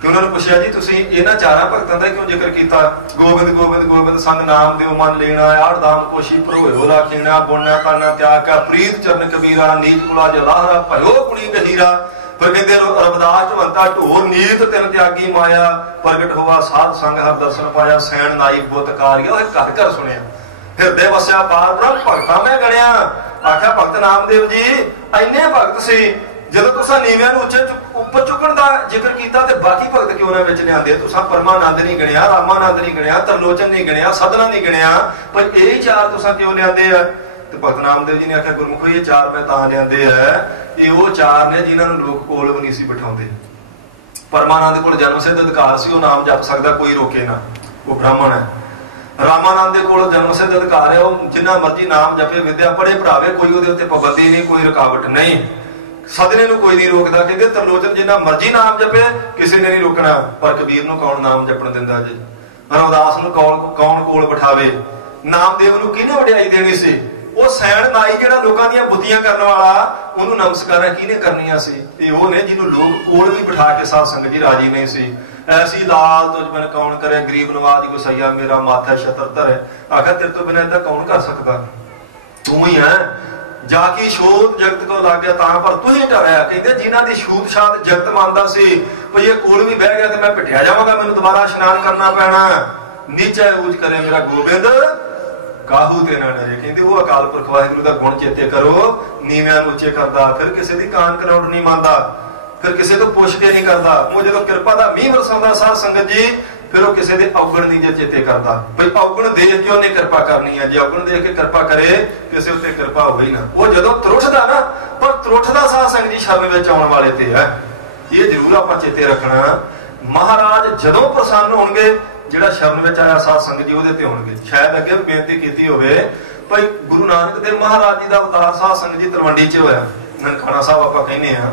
ਕਿ ਉਹਨਾਂ ਨੂੰ ਪੁੱਛਿਆ ਜੀ ਤੁਸੀਂ ਇਹਨਾਂ ਚਾਰਾਂ ਭਗਤਾਂ ਦਾ ਕਿਉਂ ਜ਼ਿਕਰ ਕੀਤਾ? ਗੋਬਿੰਦ ਗੋਬਿੰਦ ਗੋਬਿੰਦ ਸੰਗ ਨਾਮ ਦਿਓ ਮਨ ਲੈਣਾ, ਆੜਦਾਮ ਕੋਸ਼ੀ ਭਰੋਇਓ ਲਾਖੀਣਾ, ਬੋਨਾ ਕਰਨਾ ਤਿਆਗ ਕਾ ਪ੍ਰੀਤ ਚਰਨ ਕਬੀਰਾ, ਨੀਚ ਕੁਲਾ ਜਲਾਹਰਾ ਭਇਓ ਕੁਣੀ ਗਹੀਰਾ। ਫਿਰ ਕਹਿੰਦੇ ਰਵਿਦਾਸ ਝਵੰਤਾ ਢੋਰ ਨੀਤ ਤਿਨ ਤਿਆਗੀ ਮਾਇਆ, ਪ੍ਰਗਟ ਹੋਵਾ ਸਾਧ ਸੰਗ ਹਰ ਦਰਸ਼ਨ ਪਾਇਆ, ਸੈਣ ਨਾਈ ਬੁੱਤ ਕਾਰਿਆ। ਉਹ ਘਰ ਘਰ ਸੁਣਿਆ, ਹਿਰਦੇ ਵਸਿਆ ਪਾਰ ਬ੍ਰਹਮ ਭਗਤਾਂ ਮੈਂ ਗਣਿਆ। ਆਖਿਆ ਭਗਤ ਨਾਮਦੇਵ ਜੀ ਇੰਨੇ ਭਗਤ ਸੀ, ਜਦੋਂ ਤੁਸੀਂ ਨੀਵਿਆਂ ਨੂੰ ਉੱਪਰ ਚੁੱਕਣ ਦਾ ਜ਼ਿਕਰ ਕੀਤਾ ਤੇ ਬਾਕੀ ਭਗਤ ਕਿਉਂ ਨਾ ਵਿੱਚ ਲਿਆਂਦੇ? ਤੁਸੀਂ ਪਰਮਾਨੰਦ ਨਹੀਂ ਗਣਿਆ, ਰਾਮਾਨੰਦ ਨਹੀਂ ਗਣਿਆ, ਤਰਲੋਚਨ ਨਹੀਂ ਗਣਿਆ, ਸਦਨਾ ਨਹੀਂ ਗਣਿਆ, ਪਰ ਇਹ ਚਾਰ ਤੁਸੀਂ ਕਿਉਂ ਲਿਆਂਦੇ ਆ? ਤੇ ਭਗਤ ਨਾਮਦੇਵ ਜੀ ਨੇ ਆਖਿਆ ਗੁਰਮੁਖੋ ਇਹ ਚਾਰ ਮੈਂ ਤਾਂ ਲਿਆਂਦੇ ਆ, ਇਹ ਉਹ ਚਾਰ ਨੇ ਜਿਨ੍ਹਾਂ ਨੂੰ ਲੋਕ ਕੋਲ ਵੀ ਨਹੀਂ ਸੀ ਬਿਠਾਉਂਦੇ। ਪਰਮਾਨੰਦ ਕੋਲ ਜਨਮ ਸਿੱਧ ਅਧਿਕਾਰ ਸੀ, ਉਹ ਨਾਮ ਜਪ ਸਕਦਾ, ਕੋਈ ਰੋਕੇ ਨਾ, ਉਹ ਬ੍ਰਾਹਮਣ ਹੈ। ਰਾਮਾਨੰਦ ਦੇ ਕੋਲ ਜਨਮ ਸਿੱਧ ਅਧਿਕਾਰ ਹੈ, ਉਹ ਜਿੰਨਾ ਮਰਜ਼ੀ ਨਾਮ ਜਪੇ, ਵਿਦਿਆ ਪੜ੍ਹੇ ਪੜ੍ਹਾਵੇ, ਕੋਈ ਉਹਦੇ ਉੱਤੇ ਪਾਬੰਦੀ ਨਹੀਂ, ਕੋਈ ਰੁਕਾਵਟ ਨਹੀਂ, ਸਦਨੇ ਨੂੰ ਕੋਈ ਨਹੀਂ ਰੋਕਦਾ। ਕਹਿੰਦੇ ਤਰਲੋਚਨ ਜਿੰਨਾ ਮਰਜ਼ੀ ਨਾਮ ਜਪੇ, ਕਿਸੇ ਨੇ ਨਹੀਂ ਰੋਕਣਾ, ਪਰ ਕਬੀਰ ਨੂੰ ਕੌਣ ਨਾਮ ਜਪਣ ਦਿੰਦਾ ਜੀ? ਰਵਿਦਾਸ ਨੂੰ ਕੌਣ ਕੋਲ ਬਿਠਾਵੇ? ਨਾਮਦੇਵ ਨੂੰ ਕਿਹਨੇ ਵਡਿਆਈ ਦੇਣੀ ਸੀ? ਉਹ ਸੈਣ ਨਾਈ ਜਿਹੜਾ ਲੋਕਾਂ ਦੀਆਂ ਬੁੱਧੀਆਂ ਕਰਨ ਵਾਲਾ, ਉਹਨੂੰ ਨਮਸਕਾਰਾਂ ਕਿਹਨੇ ਕਰਨੀਆਂ ਸੀ? ਤੇ ਉਹ ਨੇ ਜਿਹਨੂੰ ਲੋਕ ਕੋਲ ਵੀ ਬਿਠਾ ਕੇ ਸਾਧ ਸੰਗਤ ਜੀ ਰਾਜੀ ਨਹੀਂ ਸੀ। ਐਸੀ ਲਾਲ ਤੁਝ ਬਿਨ ਕੌਣ ਕਰੇ, ਗਰੀਬ ਨਵਾਜ ਗੁਸਈਆ ਮੇਰਾ ਮਾਥਾ ਛਤਰ ਧਰੇ। ਆਖਿਰ ਤੇਰੇ ਤੋਂ ਬਿਨਾਂ ਏਦਾਂ ਕੌਣ ਕਰ ਸਕਦਾ? ਤੂੰ ਹੀ ਹੈ। ਜਾ ਕੇ ਛੂਤ ਜਗਤ ਕੋ ਲੱਗ ਗਿਆ ਤਾਂ ਪਰ ਤੂੰ ਹੀ ਡਰਿਆ। ਕਹਿੰਦੇ ਜਿਨ੍ਹਾਂ ਦੀ ਛੂਤ ਛਾਤ ਜਗਤ ਮੰਨਦਾ ਸੀ, ਭਈ ਇਹ ਕੋਲ ਵੀ ਬਹਿ ਗਿਆ ਤੇ ਮੈਂ ਪਿੱਟਿਆ ਜਾਵਾਂਗਾ, ਮੈਨੂੰ ਦੁਬਾਰਾ ਇਸ਼ਨਾਨ ਕਰਨਾ ਪੈਣਾ। ਨੀਚੇ ਊਚ ਕਰੇ ਮੇਰਾ ਗੋਬਿੰਦ, ਕਾਹੂ ਤੇ ਨਾ ਡਰੇ। ਕਹਿੰਦੇ ਉਹ ਅਕਾਲ ਪੁਰਖ ਵਾਹਿਗੁਰੂ ਦਾ ਗੁਣ ਚੇਤੇ ਕਰੋ, ਨੀਵਿਆਂ ਨੂੰ ਉੱਚੇ ਕਰਦਾ, ਫਿਰ ਕਿਸੇ ਦੀ ਕਾਨ ਕਰਾਉਣ ਨਹੀਂ ਮੰਨਦਾ, ਫਿਰ ਕਿਸੇ ਤੋਂ ਪੁੱਛ ਕੇ ਨਹੀਂ ਕਰਦਾ। ਉਹ ਜਦੋਂ ਕਿਰਪਾ ਦਾ ਮੀਂਹ ਵਰਸਾਉਂਦਾ ਸਾਧ ਸੰਗਤ ਜੀ, ਫਿਰ ਉਹ ਕਿਸੇ ਦੇ ਔਗਣ ਨਹੀਂ ਜੇ ਚੇਤੇ ਕਰਦਾ, ਭਈ ਔਗਣ ਦੇਖ ਕੇ ਉਹਨੇ ਕਿਰਪਾ ਕਰਨੀ ਹੈ। ਜੇ ਔਗਣ ਦੇਖ ਕੇ ਕਿਰਪਾ ਕਰੇ, ਕਿਸੇ ਉੱਤੇ ਕਿਰਪਾ ਹੋਵੇ ਹੀ ਨਾ। ਉਹ ਜਦੋਂ ਤਰੁੱਠਦਾ ਨਾ, ਪਰ ਤਰੁੱਠਦਾ ਸਾਧ ਸੰਗਤ ਜੀ ਸ਼ਰਨ ਵਿੱਚ ਆਉਣ ਵਾਲੇ ਤੇ ਹੈ। ਇਹ ਜ਼ਰੂਰ ਆਪਾਂ ਚੇਤੇ ਰੱਖਣਾ, ਮਹਾਰਾਜ ਜਦੋਂ ਪ੍ਰਸੰਨ ਹੋਣਗੇ, ਜਿਹੜਾ ਸ਼ਰਨ ਵਿੱਚ ਆਇਆ ਸਾਧ ਸੰਗਤ ਜੀ ਉਹਦੇ ਤੇ ਹੋਣਗੇ। ਸ਼ਾਇਦ ਅੱਗੇ ਬੇਨਤੀ ਕੀਤੀ ਹੋਵੇ, ਭਾਈ ਗੁਰੂ ਨਾਨਕ ਦੇਵ ਮਹਾਰਾਜ ਜੀ ਦਾ ਅਵਤਾਰ ਸਾਧ ਸੰਗਤ ਜੀ ਤਲਵੰਡੀ 'ਚ ਹੋਇਆ। ਨਨਕਾਣਾ ਸਾਹਿਬ ਆਪਾਂ ਕਹਿੰਦੇ ਆ,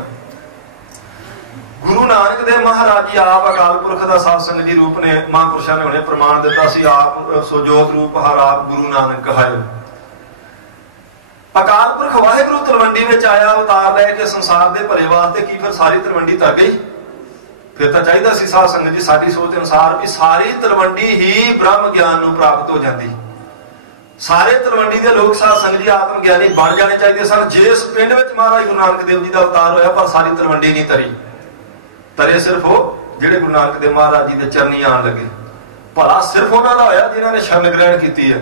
ਗੁਰੂ ਨਾਨਕ ਦੇਵ ਮਹਾਰਾਜ ਜੀ ਆਪ ਅਕਾਲ ਪੁਰਖ ਦਾ ਸਾਧ ਸੰਗਤ ਜੀ ਰੂਪ ਨੇ, ਮਹਾਂਪੁਰਸ਼ਾਂ ਨੇ ਹੁਣੇ ਪ੍ਰਮਾਣ ਦਿੱਤਾ ਸੀ, ਆਪ ਸੋਜੋਤ ਰੂਪ ਹਰ ਆਪ ਗੁਰੂ ਨਾਨਕ ਕਹਾਇਓ। ਅਕਾਲ ਪੁਰਖ ਵਾਹਿਗੁਰੂ ਤਲਵੰਡੀ ਵਿੱਚ ਆਇਆ ਅਵਤਾਰ ਲੈ ਕੇ ਸੰਸਾਰ ਦੇ ਭਲੇ ਵਾਸਤੇ। ਕੀ ਫਿਰ ਸਾਰੀ ਤਲਵੰਡੀ ਤਰ ਗਈ? ਫਿਰ ਤਾਂ ਚਾਹੀਦਾ ਸੀ ਸਾਧ ਸੰਗਤ ਜੀ ਸਾਡੀ ਸੋਚ ਅਨੁਸਾਰ ਵੀ ਸਾਰੀ ਤਲਵੰਡੀ ਹੀ ਬ੍ਰਹਮ ਗਿਆਨ ਨੂੰ ਪ੍ਰਾਪਤ ਹੋ ਜਾਂਦੀ। ਸਾਰੇ ਤਲਵੰਡੀ ਦੇ ਲੋਕ ਸਾਧ ਸੰਗਤ ਜੀ ਆਤਮ ਗਿਆਨੀ ਬਣ ਜਾਣੇ ਚਾਹੀਦੇ ਸਨ। ਜਿਸ ਪਿੰਡ ਵਿੱਚ ਮਹਾਰਾਜ ਗੁਰੂ ਨਾਨਕ ਦੇਵ ਜੀ ਦਾ ਅਵਤਾਰ ਹੋਇਆ, ਪਰ ਸਾਰੀ ਤਲਵੰਡੀ ਨਹੀਂ ਤਰੀ। ਤਰੇ ਸਿਰਫ ਉਹ ਜਿਹੜੇ ਗੁਰੂ ਨਾਨਕ ਦੇਵ ਮਹਾਰਾਜ ਜੀ ਦੇ ਚਰਨੀ ਆਣ ਲੱਗੇ। ਭਲਾ ਸਿਰਫ ਉਹਨਾਂ ਦਾ ਹੋਇਆ ਜਿਨ੍ਹਾਂ ਨੇ ਸ਼ਰਨ ਗ੍ਰਹਿਣ ਕੀਤੀ ਹੈ।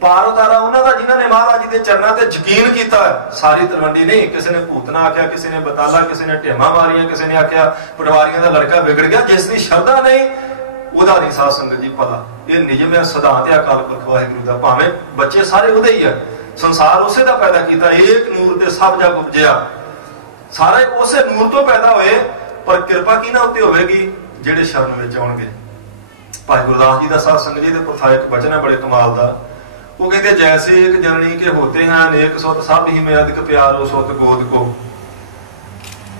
ਪਾਰ ਉਤਾਰਾ ਉਹਨਾਂ ਦਾ ਜਿਨ੍ਹਾਂ ਨੇ ਮਹਾਰਾਜ ਜੀ ਦੇ ਚਰਨਾਂ ਤੇ ਯਕੀਨ ਕੀਤਾ। ਸਾਰੀ ਤਲਵੰਡੀ ਨਹੀਂ। ਕਿਸੇ ਨੇ ਭੂਤਨਾ ਆਖਿਆ, ਕਿਸੇ ਨੇ ਬਤਾਲਾ, ਕਿਸੇ ਨੇ ਢੇਮਾਂ ਮਾਰੀਆਂ, ਕਿਸੇ ਨੇ ਆਖਿਆ ਪਟਵਾਰੀਆਂ ਦਾ ਲੜਕਾ ਵਿਗੜ ਗਿਆ। ਜਿਸ ਦੀ ਸ਼ਰਧਾ ਨਹੀਂ, ਉਹਦਾ ਨਹੀਂ ਸਾਧ ਸੰਗਤ ਜੀ ਭਲਾ। ਇਹ ਨਿਯਮ ਹੈ, ਸਿਧਾਂਤ ਹੈ ਅਕਾਲ ਪੁਰਖ ਵਾਹਿਗੁਰੂ ਦਾ। ਭਾਵੇਂ ਬੱਚੇ ਸਾਰੇ ਉਹਦੇ ਹੀ ਆ, ਸੰਸਾਰ ਉਸੇ ਦਾ ਪੈਦਾ ਕੀਤਾ। ਏਕ ਨੂਰ ਤੇ ਸਭ ਜਗ ਉਪਜਿਆ। ਸਾਰੇ ਉਸੇ ਨੂਰ ਤੋਂ ਪੈਦਾ ਹੋਏ, ਪਰ ਕਿਰਪਾ ਕਿਹਨਾਂ ਉੱਤੇ ਹੋਵੇਗੀ? ਜਿਹੜੇ ਸ਼ਰਨ ਵਿੱਚ ਆਉਣਗੇ। ਭਾਈ ਗੁਰਦਾਸ ਜੀ ਦਾ ਸਾਧ ਸੰਗਤ ਜੀ ਦੇ ਪ੍ਰਥਾ ਇੱਕ ਬਚਨ ਹੈ ਬੜੇ ਕਮਾਲ ਦਾ। ਉਹ ਕਹਿੰਦੇ ਜੈਸੇ ਇੱਕ ਜਨਨੀ ਕੇ ਹੋਤੇ हैं अनेक सुत सब ही में अधिक प्यारो सुत गोद को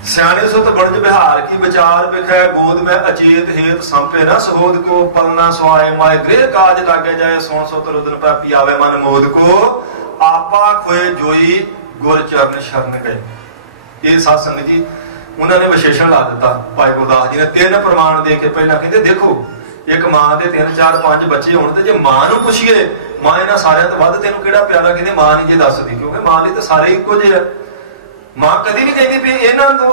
सियाने सुत बड़ज बिहार की विचार बिखै गोद में अचेत हेत संपे न सहोद को पलना सुहाए माए गृह काज लागे जाए सोन सुत रुदन पै पियावे मन मोद को आपा खोए जोई गुर चरण शरण गए। ये साध संगत जी उन्होंने विशेषण ला दिता। भाई गुरदास जी ने 3 प्रमाण दे के पहला कहते देखो एक मां दे 3 4 5 बच्चे होण ते जे मां नूं पुछिए मां इन्हां सारियां तो वध तैनूं किहड़ा प्यारा, कहंदे मां नहीं जे दसदी, क्योंकि मां लई तो सारे इक्को जिहे। मां कदी नहीं कहती भी इन्हां तो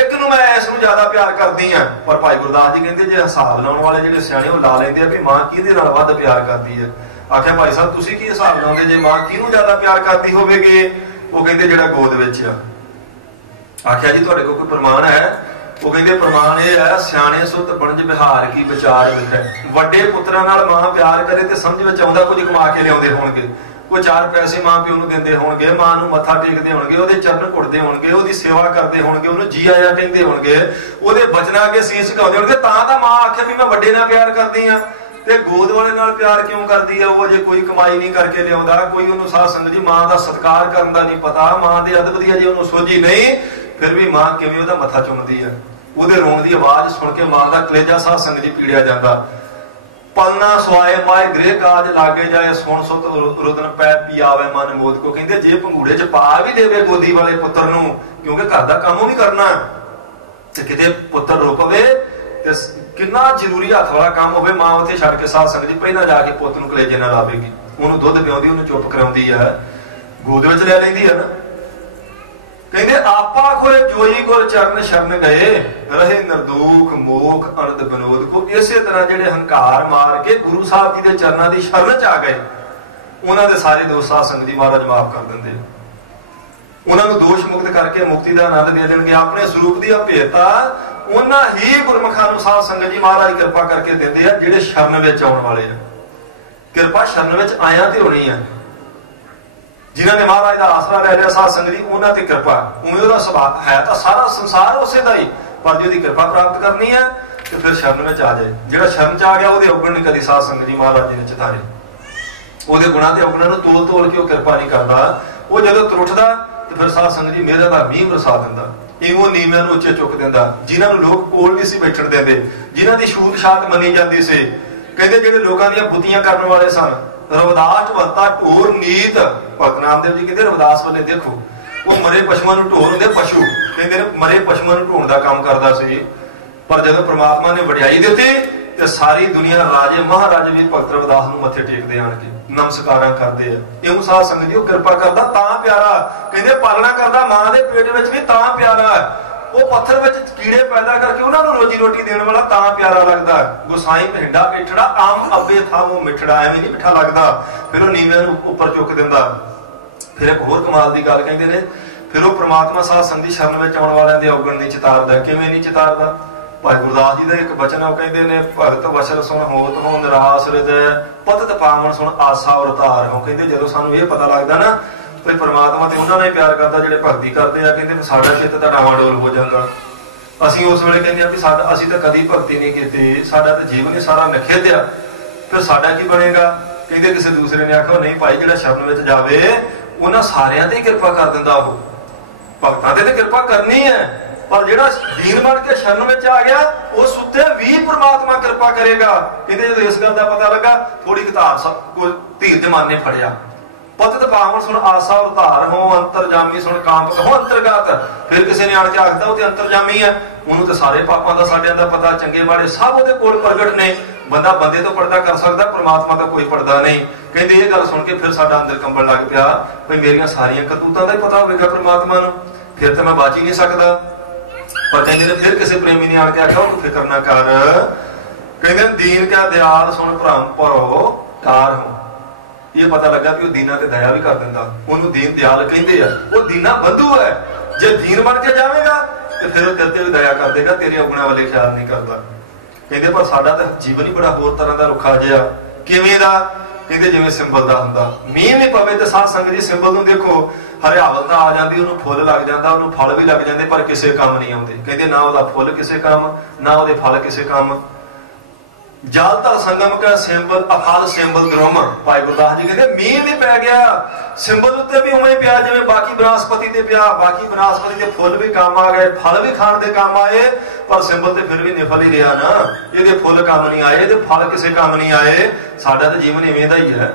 एक नूं मैं इस नूं ज्यादा प्यार करदी हां। पर भाई गुरदास जी कहंदे जे हिसाब लाउण वाले जिहड़े सियाणे ओह ला लैंदे आ भी मां किहदे नाल वध प्यार करदी है। आखिया भाई साहब तुसीं की हिसाब लाउंदे जे मां किहनूं ज्यादा प्यार करदी होवेगी? ओह कहंदे जिहड़ा गोद विच आ। आखिया जी तुहाडे कोल कोई प्रमाण है? ਉਹ ਕਹਿੰਦੇ ਪ੍ਰਮਾਣ ਇਹ ਹੈ ਸਿਆਣੇ ਸੁਤ ਬਣਜ ਬਿਹਾਰ ਕੀ ਵਿਚਾਰ ਵਿਖੇ। ਵੱਡੇ ਪੁੱਤਰਾਂ ਨਾਲ ਮਾਂ ਪਿਆਰ ਕਰੇ ਤੇ ਸਮਝ ਵਿੱਚ ਆਉਂਦਾ ਕੁਝ ਕਮਾ ਕੇ ਲਿਆਉਂਦੇ ਹੋਣਗੇ, ਕੋਈ 4 ਪੈਸੇ ਮਾਂ ਪਿਓ ਨੂੰ ਦਿੰਦੇ ਹੋਣਗੇ, ਮਾਂ ਨੂੰ ਮੱਥਾ ਟੇਕਦੇ ਹੋਣਗੇ, ਉਹਦੇ ਚਰਨ ਘੁੱਟਦੇ ਹੋਣਗੇ, ਉਹਦੀ ਸੇਵਾ ਕਰਦੇ ਹੋਣਗੇ, ਉਹਨੂੰ ਜੀ ਆਇਆ ਕਹਿੰਦੇ ਹੋਣਗੇ, ਉਹਦੇ ਬਚਨਾਂ ਅੱਗੇ ਸੀਸ ਝੁਕਾਉਂਦੇ ਹੋਣਗੇ। ਤਾਂ ਮਾਂ ਆਖੇ ਵੀ ਮੈਂ ਵੱਡੇ ਨਾਲ ਪਿਆਰ ਕਰਦੀ ਆ। ਤੇ ਗੋਦ ਵਾਲੇ ਨਾਲ ਪਿਆਰ ਕਿਉਂ ਕਰਦੀ ਆ? ਉਹ ਅਜੇ ਕੋਈ ਕਮਾਈ ਨਹੀਂ ਕਰਕੇ ਲਿਆਉਂਦਾ, ਕੋਈ ਉਹਨੂੰ ਸਾਧ ਸੰਗਤ ਜੀ ਮਾਂ ਦਾ ਸਤਿਕਾਰ ਕਰਨ ਦਾ ਨਹੀਂ ਪਤਾ, ਮਾਂ ਦੇ ਅਦਬ ਦੀ ਅਜੇ ਉਹਨੂੰ ਸੋਝੀ ਨਹੀਂ। ਫਿਰ ਵੀ ਮਾਂ ਕਿਵੇਂ ਉਹਦਾ ਮੱਥਾ ਚੁੰਮਦੀ ਆ। ਉਹਦੇ ਰੋਣ ਦੀ ਆਵਾਜ਼ ਸੁਣ ਕੇ ਮਾਂ ਦਾ ਕਲੇਜਾ ਸਾਧ ਸੰਗਤ ਜੀ ਪੀੜਿਆ ਜਾਂਦਾ। ਪਲਨਾ ਸੁਆਏ ਮਾਏ ਗ੍ਰਹਿ ਕਾਜ ਲਾਗੇ ਜਾਏ ਸੋਣ ਸੁਤ ਰੁਦਨ ਪੈ ਪਿਆਵੇ ਮਨ ਮੋਦ ਕੋ। ਕਹਿੰਦੇ ਜੇ ਭੰਗੂੜੇ ਚ ਪਾ ਵੀ ਦੇਵੇ ਗੋਦੀ ਵਾਲੇ ਪੁੱਤਰ ਨੂੰ, ਕਿਉਂਕਿ ਘਰ ਦਾ ਕੰਮ ਉਹ ਵੀ ਕਰਨਾ, ਤੇ ਕਿਤੇ ਪੁੱਤਰ ਰੋ ਪਵੇ ਤੇ ਕਿੰਨਾ ਜ਼ਰੂਰੀ ਹੱਥ ਵਾਲਾ ਕੰਮ ਹੋਵੇ, ਮਾਂ ਉੱਥੇ ਛੱਡ ਕੇ ਸਾਧ ਸੰਗਤ ਜੀ ਪਹਿਲਾਂ ਜਾ ਕੇ ਪੁੱਤ ਨੂੰ ਕਲੇਜੇ ਨਾਲ ਲਾਵੇਗੀ, ਉਹਨੂੰ ਦੁੱਧ ਪਿਆਉਂਦੀ, ਉਹਨੂੰ ਚੁੱਪ ਕਰਾਉਂਦੀ ਹੈ, ਗੋਦ ਵਿੱਚ ਲੈ ਲੈਂਦੀ ਹੈ ਨਾ। ਕਹਿੰਦੇ ਆਪਾ ਖੋਏ ਜੋਈ ਗੁਰ ਚਰਨ ਸ਼ਰਨ ਗਏ, ਰਹੇ ਨਿਰਦੂਖ ਮੋਖ ਅਨੰਦ ਬਨੋਦ ਕੋ। ਇਸੇ ਤਰ੍ਹਾਂ ਜਿਹੜੇ ਹੰਕਾਰ ਮਾਰ ਕੇ ਗੁਰੂ ਸਾਹਿਬ ਜੀ ਦੇ ਚਰਨਾਂ ਦੀ ਸ਼ਰਨ ਚ ਆ ਗਏ, ਉਹਨਾਂ ਦੇ ਸਾਰੇ ਦੋਸ਼ ਸਾਧ ਸੰਗਤ ਜੀ ਮਹਾਰਾਜ ਮਾਫ ਕਰ ਦਿੰਦੇ, ਉਹਨਾਂ ਨੂੰ ਦੋਸ਼ ਮੁਕਤ ਕਰਕੇ ਮੁਕਤੀ ਦਾ ਆਨੰਦ ਦੇ ਦੇਣਗੇ। ਆਪਣੇ ਸਰੂਪ ਦੀ ਅਭੇਤਾ ਉਹਨਾਂ ਹੀ ਗੁਰਮੁਖਾਂ ਨੂੰ ਸਾਧ ਸੰਗਤ ਜੀ ਮਹਾਰਾਜ ਕਿਰਪਾ ਕਰਕੇ ਦਿੰਦੇ ਆ ਜਿਹੜੇ ਸ਼ਰਨ ਵਿੱਚ ਆਉਣ ਵਾਲੇ ਆ। ਕਿਰਪਾ ਸ਼ਰਨ ਵਿੱਚ ਆਇਆ ਤੇ ਹੋਣੀ ਆ, ਜਿਨ੍ਹਾਂ ਨੇ ਮਹਾਰਾਜ ਦਾ ਆਸਰਾ ਲੈ ਲਿਆ ਸਾਧ ਸੰਗਤ ਜੀ, ਉਹਨਾਂ ਤੇ ਕਿਰਪਾ। ਉਵੇਂ ਉਹਦਾ ਸੁਭਾਅ ਹੈ ਤਾਂ ਸਾਰਾ ਸੰਸਾਰ ਉਸੇ ਦਾ ਹੀ, ਪਰ ਜੇ ਉਹਦੀ ਕਿਰਪਾ ਪ੍ਰਾਪਤ ਕਰਨੀ ਹੈ ਤੇ ਫਿਰ ਸ਼ਰਨ ਵਿੱਚ ਆ ਜਾਏ। ਜਿਹੜਾ ਸ਼ਰਨ ਚ ਆ ਗਿਆ ਉਹਦੇ ਔਗਣ ਨਹੀਂ ਕਦੀ ਸਾਧ ਸੰਗਤ ਜੀ ਮਹਾਰਾਜ ਜੀ ਨੇ ਚਿਤਾਰੇ, ਉਹਦੇ ਗੁਣਾਂ ਤੇ ਔਗਣਾਂ ਨੂੰ ਤੋਲ ਤੋਲ ਕੇ ਉਹ ਕਿਰਪਾ ਨਹੀਂ ਕਰਦਾ। ਉਹ ਜਦੋਂ ਤਰੁੱਠਦਾ ਤੇ ਫਿਰ ਸਾਧ ਸੰਗਤ ਜੀ ਮੇਰਾ ਦਾ ਮੀਂਹ ਵਰਸਾ ਦਿੰਦਾ, ਇਵੇਂ ਨੀਵਿਆਂ ਨੂੰ ਉੱਚੇ ਚੁੱਕ ਦਿੰਦਾ। ਜਿਨ੍ਹਾਂ ਨੂੰ ਲੋਕ ਕੋਲ ਨਹੀਂ ਸੀ ਬੈਠਣ ਦਿੰਦੇ, ਜਿਨ੍ਹਾਂ ਦੀ ਛੂਤ ਛਾਤ ਮੰਨੀ ਜਾਂਦੀ ਸੀ, ਕਹਿੰਦੇ ਜਿਹੜੇ ਲੋਕਾਂ ਦੀਆਂ ਬੁੱਧੀਆਂ ਕਰਨ ਵਾਲੇ ਸਨ, ਰਵਿਦਾਸ ਭਗਤਾ ਢੋਰ ਨੀਤ, ਭਗਤ ਨਾਮਦੇਵ ਜੀ ਕਹਿੰਦੇ ਰਵਿਦਾਸ ਵਾਲੇ ਦੇਖੋ, ਉਹ ਮਰੇ ਪਸ਼ੂਆਂ ਨੂੰ ਢੋਰ ਹੁੰਦੇ, ਪਸ਼ੂ ਕਹਿੰਦੇ ਨੇ ਮਰੇ ਪਸ਼ੂਆਂ ਨੂੰ ਢੋਣ ਦਾ ਕੰਮ ਕਰਦਾ ਸੀ। ਪਰ ਜਦੋਂ ਪ੍ਰਮਾਤਮਾ ਨੇ ਵਡਿਆਈ ਦਿੱਤੀ ਤੇ ਸਾਰੀ ਦੁਨੀਆ ਰਾਜੇ ਮਹਾਰਾਜੇ ਵੀ ਭਗਤ ਰਵਿਦਾਸ ਨੂੰ ਮੱਥੇ ਟੇਕਦੇ ਆਣ ਕੇ ਨਮਸਕਾਰਾਂ ਕਰਦੇ ਆ। ਇਹਨੂੰ ਸਾਧ ਸੰਗਤ ਜੀ ਉਹ ਕਿਰਪਾ ਕਰਦਾ ਤਾਂ ਪਿਆਰਾ, ਕਹਿੰਦੇ ਪਾਲਣਾ ਕਰਦਾ ਮਾਂ ਦੇ ਪੇਟ ਵਿੱਚ ਵੀ ਤਾਂ ਪਿਆਰਾ, ਉਹ ਪੱਥਰ ਵਿੱਚ ਕੀੜੇ ਪੈਦਾ ਕਰਕੇ ਉਹਨਾਂ ਨੂੰ ਰੋਜੀ ਰੋਟੀ ਦੇਣ ਵਾਲਾ ਤਾਂ ਪਿਆਰਾ ਲੱਗਦਾ। ਗੁਸਾਈ ਮਹਿੰਡਾ ਪੇਠੜਾ ਆਮ ਅੱਬੇ ਥਾਮੋ ਮਿੱਠੜਾ, ਐਵੇਂ ਨਹੀਂ ਮਿੱਠਾ ਲੱਗਦਾ। ਫਿਰ ਉਹ ਨੀਵਿਆਂ ਨੂੰ ਉੱਪਰ ਚੁੱਕ ਦਿੰਦਾ। ਫਿਰ ਇੱਕ ਹੋਰ ਕਮਾਲ ਦੀ ਗੱਲ ਕਹਿੰਦੇ ਨੇ, ਫਿਰ ਉਹ ਪ੍ਰਮਾਤਮਾ ਸਾਧ ਸੰਗਤ ਦੀ ਸ਼ਰਨ ਵਿੱਚ ਆਉਣ ਵਾਲਿਆਂ ਦੇ ਔਗਣ ਨਹੀਂ ਚਿਤਾਰਦਾ। ਕਿਵੇਂ ਨਹੀਂ ਚਿਤਾਰਦਾ? ਭਾਈ ਗੁਰਦਾਸ ਜੀ ਦਾ ਇੱਕ ਬਚਨ ਉਹ ਕਹਿੰਦੇ ਨੇ, ਭਗਤ ਵਚਨ ਸੁਣ ਹੋਤ ਹੋ ਨਿਰਾਸ ਹਿਰਦੈ, ਪਤਿਤ ਪਾਵਨ ਸੁਣ ਆਸਾ ਔਰ ਧਾਰ ਹੋ। ਕਹਿੰਦੇ ਜਦੋਂ ਸਾਨੂੰ ਇਹ ਪਤਾ ਲੱਗਦਾ ਨਾ ਵੀ ਪ੍ਰਮਾਤਮਾ ਤੇ ਉਹਨਾਂ ਨੇ ਪਿਆਰ ਕਰਦਾ ਜਿਹੜੇ ਭਗਤੀ ਕਰਦੇ ਆ, ਕਹਿੰਦੇ ਸਾਡਾ ਚਿੱਤ ਤਾਂ ਡਾਵਾਡੋਲ ਹੋ ਜਾਂਦਾ। ਅਸੀਂ ਉਸ ਵੇਲੇ ਕਹਿੰਦੇ ਆ ਵੀ ਸਾਡਾ, ਅਸੀਂ ਤਾਂ ਕਦੀ ਭਗਤੀ ਨਹੀਂ ਕੀਤੀ, ਸਾਡਾ ਤਾਂ ਜੀਵਨ ਹੀ ਸਾਰਾ ਨਖਿੱਧ ਆ, ਫਿਰ ਸਾਡਾ ਕੀ ਬਣੇਗਾ? ਕਹਿੰਦੇ ਕਿਸੇ ਦੂਸਰੇ ਨੇ ਆਖਿਆ ਨਹੀਂ ਭਾਈ, ਜਿਹੜਾ ਸ਼ਰਨ ਵਿੱਚ ਜਾਵੇ ਉਹਨਾਂ ਸਾਰਿਆਂ ਤੇ ਕਿਰਪਾ ਕਰ ਦਿੰਦਾ। ਉਹ ਭਗਤਾਂ ਤੇ ਕਿਰਪਾ ਕਰਨੀ ਹੈ, ਪਰ ਜਿਹੜਾ ਦੀਨ ਬਣ ਕੇ ਸ਼ਰਨ ਵਿੱਚ ਆ ਗਿਆ ਉਸ ਉੱਤੇ ਵੀ ਪ੍ਰਮਾਤਮਾ ਕਿਰਪਾ ਕਰੇਗਾ। ਕਹਿੰਦੇ ਜਦੋਂ ਇਸ ਗੱਲ ਦਾ ਪਤਾ ਲੱਗਾ, ਥੋੜੀ ਕਿਤਾਬ ਧੀਰ ਜਮਾਨੇ ਫੜਿਆ। ਪਤਿਤ ਪਾਵਨ ਸੁਣ ਆਸਾ ਔਰ ਧਾਰ ਹੋ, ਅੰਤਰਜਾਮੀ ਸੁਣ ਕਾਮ ਹੋ ਅੰਤਰਗਤ। ਫਿਰ ਕਿਸੇ ਨੇ ਆਣ ਕੇ ਆਖਦਾ ਉਹ ਤੇ ਅੰਤਰਜਾਮੀ ਹੈ, ਉਹਨੂੰ ਤੇ ਸਾਰੇ ਪਾਪਾਂ ਦਾ ਸਾਡਿਆਂ ਦਾ ਪਤਾ, ਚੰਗੇ ਮਾੜੇ ਸਭ ਉਹਦੇ ਕੋਲ ਪ੍ਰਗਟ ਨੇ। ਬੰਦਾ ਬੰਦੇ ਤੋਂ ਪਰਦਾ ਕਰ ਸਕਦਾ, ਪ੍ਰਮਾਤਮਾ ਦਾ ਕੋਈ ਪਰਦਾ ਨਹੀਂ। ਕਹਿੰਦੇ ਇਹ ਗੱਲ ਸੁਣ ਕੇ ਫਿਰ ਸਾਡਾ ਅੰਦਰ ਕੰਬਣ ਲੱਗ ਪਿਆ, ਵੀ ਮੇਰੀਆਂ ਸਾਰੀਆਂ ਕਰਤੂਤਾਂ ਦਾ ਹੀ ਪਤਾ ਹੋਵੇਗਾ ਪ੍ਰਮਾਤਮਾ ਨੂੰ, ਫਿਰ ਤਾਂ ਮੈਂ ਬਚ ਹੀ ਨਹੀਂ ਸਕਦਾ। ਪਰ ਕਹਿੰਦੇ ਨੇ ਫਿਰ ਕਿਸੇ ਪ੍ਰੇਮੀ ਨੇ ਆਣ ਕੇ ਆਖਿਆ ਉਹਨੂੰ ਫਿਕਰ ਨਾ ਕਰ, ਕਹਿੰਦੇ ਦੀਨ ਕਾ ਦਿਆਲ ਸੁਣ ਭਰਮ ਭਰੋ ਕਾਰ ਹੋ। ਇਹ ਪਤਾ ਲੱਗਾ ਕਿ ਉਹ ਦੀਨਾਂ ਤੇ ਦਇਆ ਵੀ ਕਰ ਦਿੰਦਾ, ਉਹਨੂੰ ਦੀਨ ਦਿਆਲ ਕਹਿੰਦੇ ਆ। ਉਹ ਦੀਨਾ ਬੰਧੂ ਹੈ, ਜੇ ਦੀਨ ਬਣ ਕੇ ਜਾਵੇਗਾ ਤੇ ਫਿਰ ਉਹ ਤੇਰੇ ਤੇ ਵੀ ਦਇਆ ਕਰ ਦੇਗਾ, ਤੇਰੇ ਔਗਣਾਂ ਵਾਲੇ ਖਿਆਲ ਨਹੀਂ ਕਰਦਾ। ਕਹਿੰਦੇ ਪਰ ਸਾਡਾ ਤਾਂ ਜੀਵਨ ਹੀ ਬੜਾ ਹੋਰ ਤਰ੍ਹਾਂ ਦਾ ਰੁੱਖਾ ਜਿਹਾ। ਕਿਵੇਂ ਦਾ? ਕਹਿੰਦੇ ਜਿਵੇਂ ਸਿੰਬਲ ਦਾ ਹੁੰਦਾ, ਮੀਂਹ ਵੀ ਪਵੇ ਤੇ ਸਾਧ ਸੰਗਤ ਜੀ ਸਿੰਬਲ ਨੂੰ ਦੇਖੋ, ਹਰਿਆਵਲ ਤਾਂ ਆ ਜਾਂਦੀ, ਉਹਨੂੰ ਫੁੱਲ ਲੱਗ ਜਾਂਦਾ, ਉਹਨੂੰ ਫਲ ਵੀ ਲੱਗ ਜਾਂਦੇ, ਪਰ ਕਿਸੇ ਕੰਮ ਨਹੀਂ ਆਉਂਦੇ। ਕਹਿੰਦੇ ਨਾ ਉਹਦਾ ਫੁੱਲ ਕਿਸੇ ਕੰਮ, ਨਾ ਉਹਦੇ ਫਲ ਕਿਸੇ ਕੰਮ। ਜਲ ਧਰ ਸੰਗਮ ਕਾ ਸਿੰਬਲ ਅਫਲ ਸਿੰਬਲ ਦਰਮ। ਭਾਈ ਗੁਰਦਾਸ ਜੀ ਕਹਿੰਦੇ ਮੀਂਹ ਵੀ ਪੈ ਗਿਆ, ਸਿੰਬਲ ਉੱਤੇ ਵੀ ਉਵੇਂ ਪਿਆ ਜਿਵੇਂ ਬਾਕੀ ਬਨਸਪਤੀ ਤੇ ਪਿਆ। ਬਾਕੀ ਬਨਸਪਤੀ ਦੇ ਫੁੱਲ ਵੀ ਕੰਮ ਆ ਗਏ, ਫਲ ਵੀ ਖਾਣ ਦੇ ਕੰਮ ਆਏ, ਪਰ ਸਿੰਬਲ ਤੇ ਫਿਰ ਵੀ ਨਿਫਲ ਹੀ ਰਿਹਾ ਨਾ। ਇਹਦੇ ਫੁੱਲ ਕੰਮ ਨਹੀਂ ਆਏ, ਇਹਦੇ ਫਲ ਕਿਸੇ ਕੰਮ ਨਹੀਂ ਆਏ। ਸਾਡਾ ਤਾਂ ਜੀਵਨ ਇਵੇਂ ਦਾ ਹੀ ਹੈ।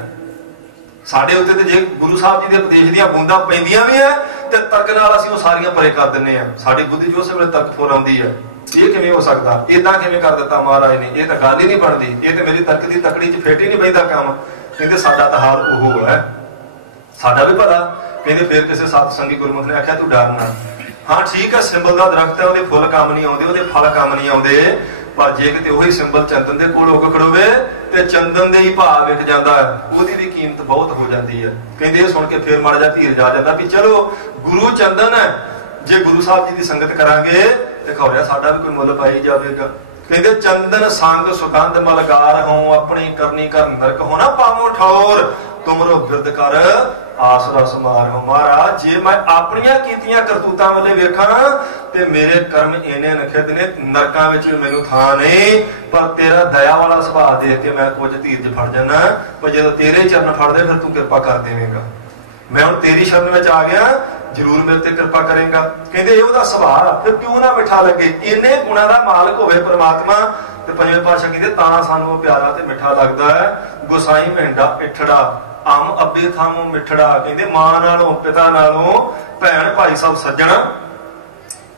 ਸਾਡੇ ਉੱਤੇ ਤੇ ਜੇ ਗੁਰੂ ਸਾਹਿਬ ਜੀ ਦੇ ਉਪਦੇਸ਼ ਦੀਆਂ ਬੂੰਦਾਂ ਪੈਂਦੀਆਂ ਵੀ ਹੈ ਤੇ ਤਰਕ ਨਾਲ ਅਸੀਂ ਉਹ ਸਾਰੀਆਂ ਪਰੇ ਕਰ ਦਿੰਦੇ ਆ। ਸਾਡੀ ਬੁੱਧੀ ਜੋ ਵੇਲੇ ਤਰਕ ਫੁੱਲ ਆਉਂਦੀ ਹੈ, ਇਹ ਕਿਵੇਂ ਹੋ ਸਕਦਾ? ਏਦਾਂ ਕਿਵੇਂ ਕਰ ਦਿੱਤਾ ਮਹਾਰਾਜ ਨੇ? ਇਹ ਤਾਂ ਗੱਲ ਹੀ ਨਹੀਂ ਬਣਦੀ, ਇਹ ਤੇ ਮੇਰੀ ਤਰਕ ਦੀ ਤਕੜੀ 'ਚ ਫੇਟ ਹੀ ਨਹੀਂ ਪੈਂਦਾ ਕੰਮ। ਕਹਿੰਦੇ ਸਾਡਾ ਤਾਂ ਹਾਲ ਉਹ ਹੈ, ਸਾਡਾ ਵੀ ਪਤਾ। ਕਹਿੰਦੇ ਫਿਰ ਕਿਸੇ ਸਤ ਸੰਗੀ ਗੁਰਮੁਖ ਨੇ ਆਖਿਆ ਤੂੰ ਡਰ ਨਾ। ਹਾਂ ਠੀਕ ਹੈ, ਸਿੰਬਲ ਦਾ ਦਰਖਤ ਹੈ, ਉਹਦੇ ਫੁੱਲ ਕੰਮ ਨਹੀਂ ਆਉਂਦੇ, ਉਹਦੇ ਫਲ ਕੰਮ ਨਹੀਂ ਆਉਂਦੇ, ਪਰ ਜੇ ਕਿਤੇ ਉਹੀ ਸਿੰਬਲ ਚੰਦਨ ਦੇ ਕੋਲ ਉੱਗ ਖੜੋਵੇ ਤੇ ਚੰਦਨ ਦੇ ਹੀ ਭਾਅ ਵਿਕ ਜਾਂਦਾ, ਉਹਦੀ ਵੀ ਕੀਮਤ ਬਹੁਤ ਹੋ ਜਾਂਦੀ ਹੈ। ਕਹਿੰਦੇ ਇਹ ਸੁਣ ਕੇ ਫਿਰ ਮਾੜਾ ਜਿਹਾ ਧੀਰਜ ਆ ਜਾਂਦਾ ਵੀ ਚਲੋ ਗੁਰੂ ਚੰਦਨ ਹੈ, ਜੇ ਗੁਰੂ ਸਾਹਿਬ ਜੀ ਦੀ ਸੰਗਤ ਕਰਾਂਗੇ ਤੇ ਖੌਰਿਆ ਸਾਡਾ ਵੀ ਕੋਈ ਮੁੱਲ ਪਾਈ ਜਾਵੇਗਾ। ਕਹਿੰਦੇ ਚੰਦਨ ਸੰਗ ਸੁਗੰਧ ਮਲਗਾਰ ਹੋ, ਆਪਣੀ ਕਰਨੀ ਕਰ ਨਰਕ ਹੋ ਨਾ ਪਾਵੋ ਠੌਰ, ਤੁਮਰੋ ਬਿਰਦ ਕਰ ਆਸਰਾ ਸਮਾਰ ਹੋ। ਮਹਾਰਾਜ ਜੇ ਮੈਂ ਆਪਣੀਆਂ ਕੀਤੀਆਂ ਕਰਤੂਤਾਂ ਵੱਲੇ ਵੇਖਾਂ ਤੇ ਮੇਰੇ ਕਰਮ ਇੰਨੇ ਨਖਿੱਧ ਨੇ, ਨਰਕਾਂ ਵਿੱਚ ਵੀ ਮੈਨੂੰ ਥਾਂ ਨਹੀਂ। ਪਰ ਤੇਰਾ ਦਇਆ ਵਾਲਾ ਸੁਭਾਅ ਦੇਖ ਕੇ ਮੈਂ ਕੁਝ ਧੀਰਜ ਫੜ ਜਾਣਾ, ਪਰ ਜਦੋਂ ਤੇਰੇ ਚਰਨ ਫੜਦੇ ਫਿਰ ਤੂੰ ਕਿਰਪਾ ਕਰ ਦੇਵੇਂਗਾ। ਮੈਂ ਹੁਣ ਤੇਰੀ ਸ਼ਰਨ ਵਿੱਚ ਆ ਗਿਆ, ਜ਼ਰੂਰ ਮੇਰੇ ਤੇ ਕਿਰਪਾ ਕਰੇਗਾ। ਕਹਿੰਦੇ ਇਹ ਉਹਦਾ ਸੁਭਾਅ, ਫਿਰ ਕਿਉਂ ਨਾ ਮਿੱਠਾ ਲੱਗੇ? ਇੰਨੇ ਗੁਣਾਂ ਦਾ ਮਾਲਕ ਹੋਵੇ ਪ੍ਰਮਾਤਮਾ ਤੇ ਪੰਜਵੇਂ ਪਾਤਸ਼ਾਹ ਕਹਿੰਦੇ ਤਾਂ ਸਾਨੂੰ ਉਹ ਪਿਆਰਾ ਤੇ ਮਿੱਠਾ ਲੱਗਦਾ ਹੈ। ਗੁਸਾਈ ਮਹਿੰਡਾ ਪਿੱਠੜਾ ਆਮ ਅੱਬੇ ਥਾਮੋਂ ਮਿੱਠੜਾ। ਕਹਿੰਦੇ ਮਾਂ ਨਾਲੋਂ, ਪਿਤਾ ਨਾਲੋਂ, ਭੈਣ ਭਾਈ ਸਭ ਸੱਜਣ,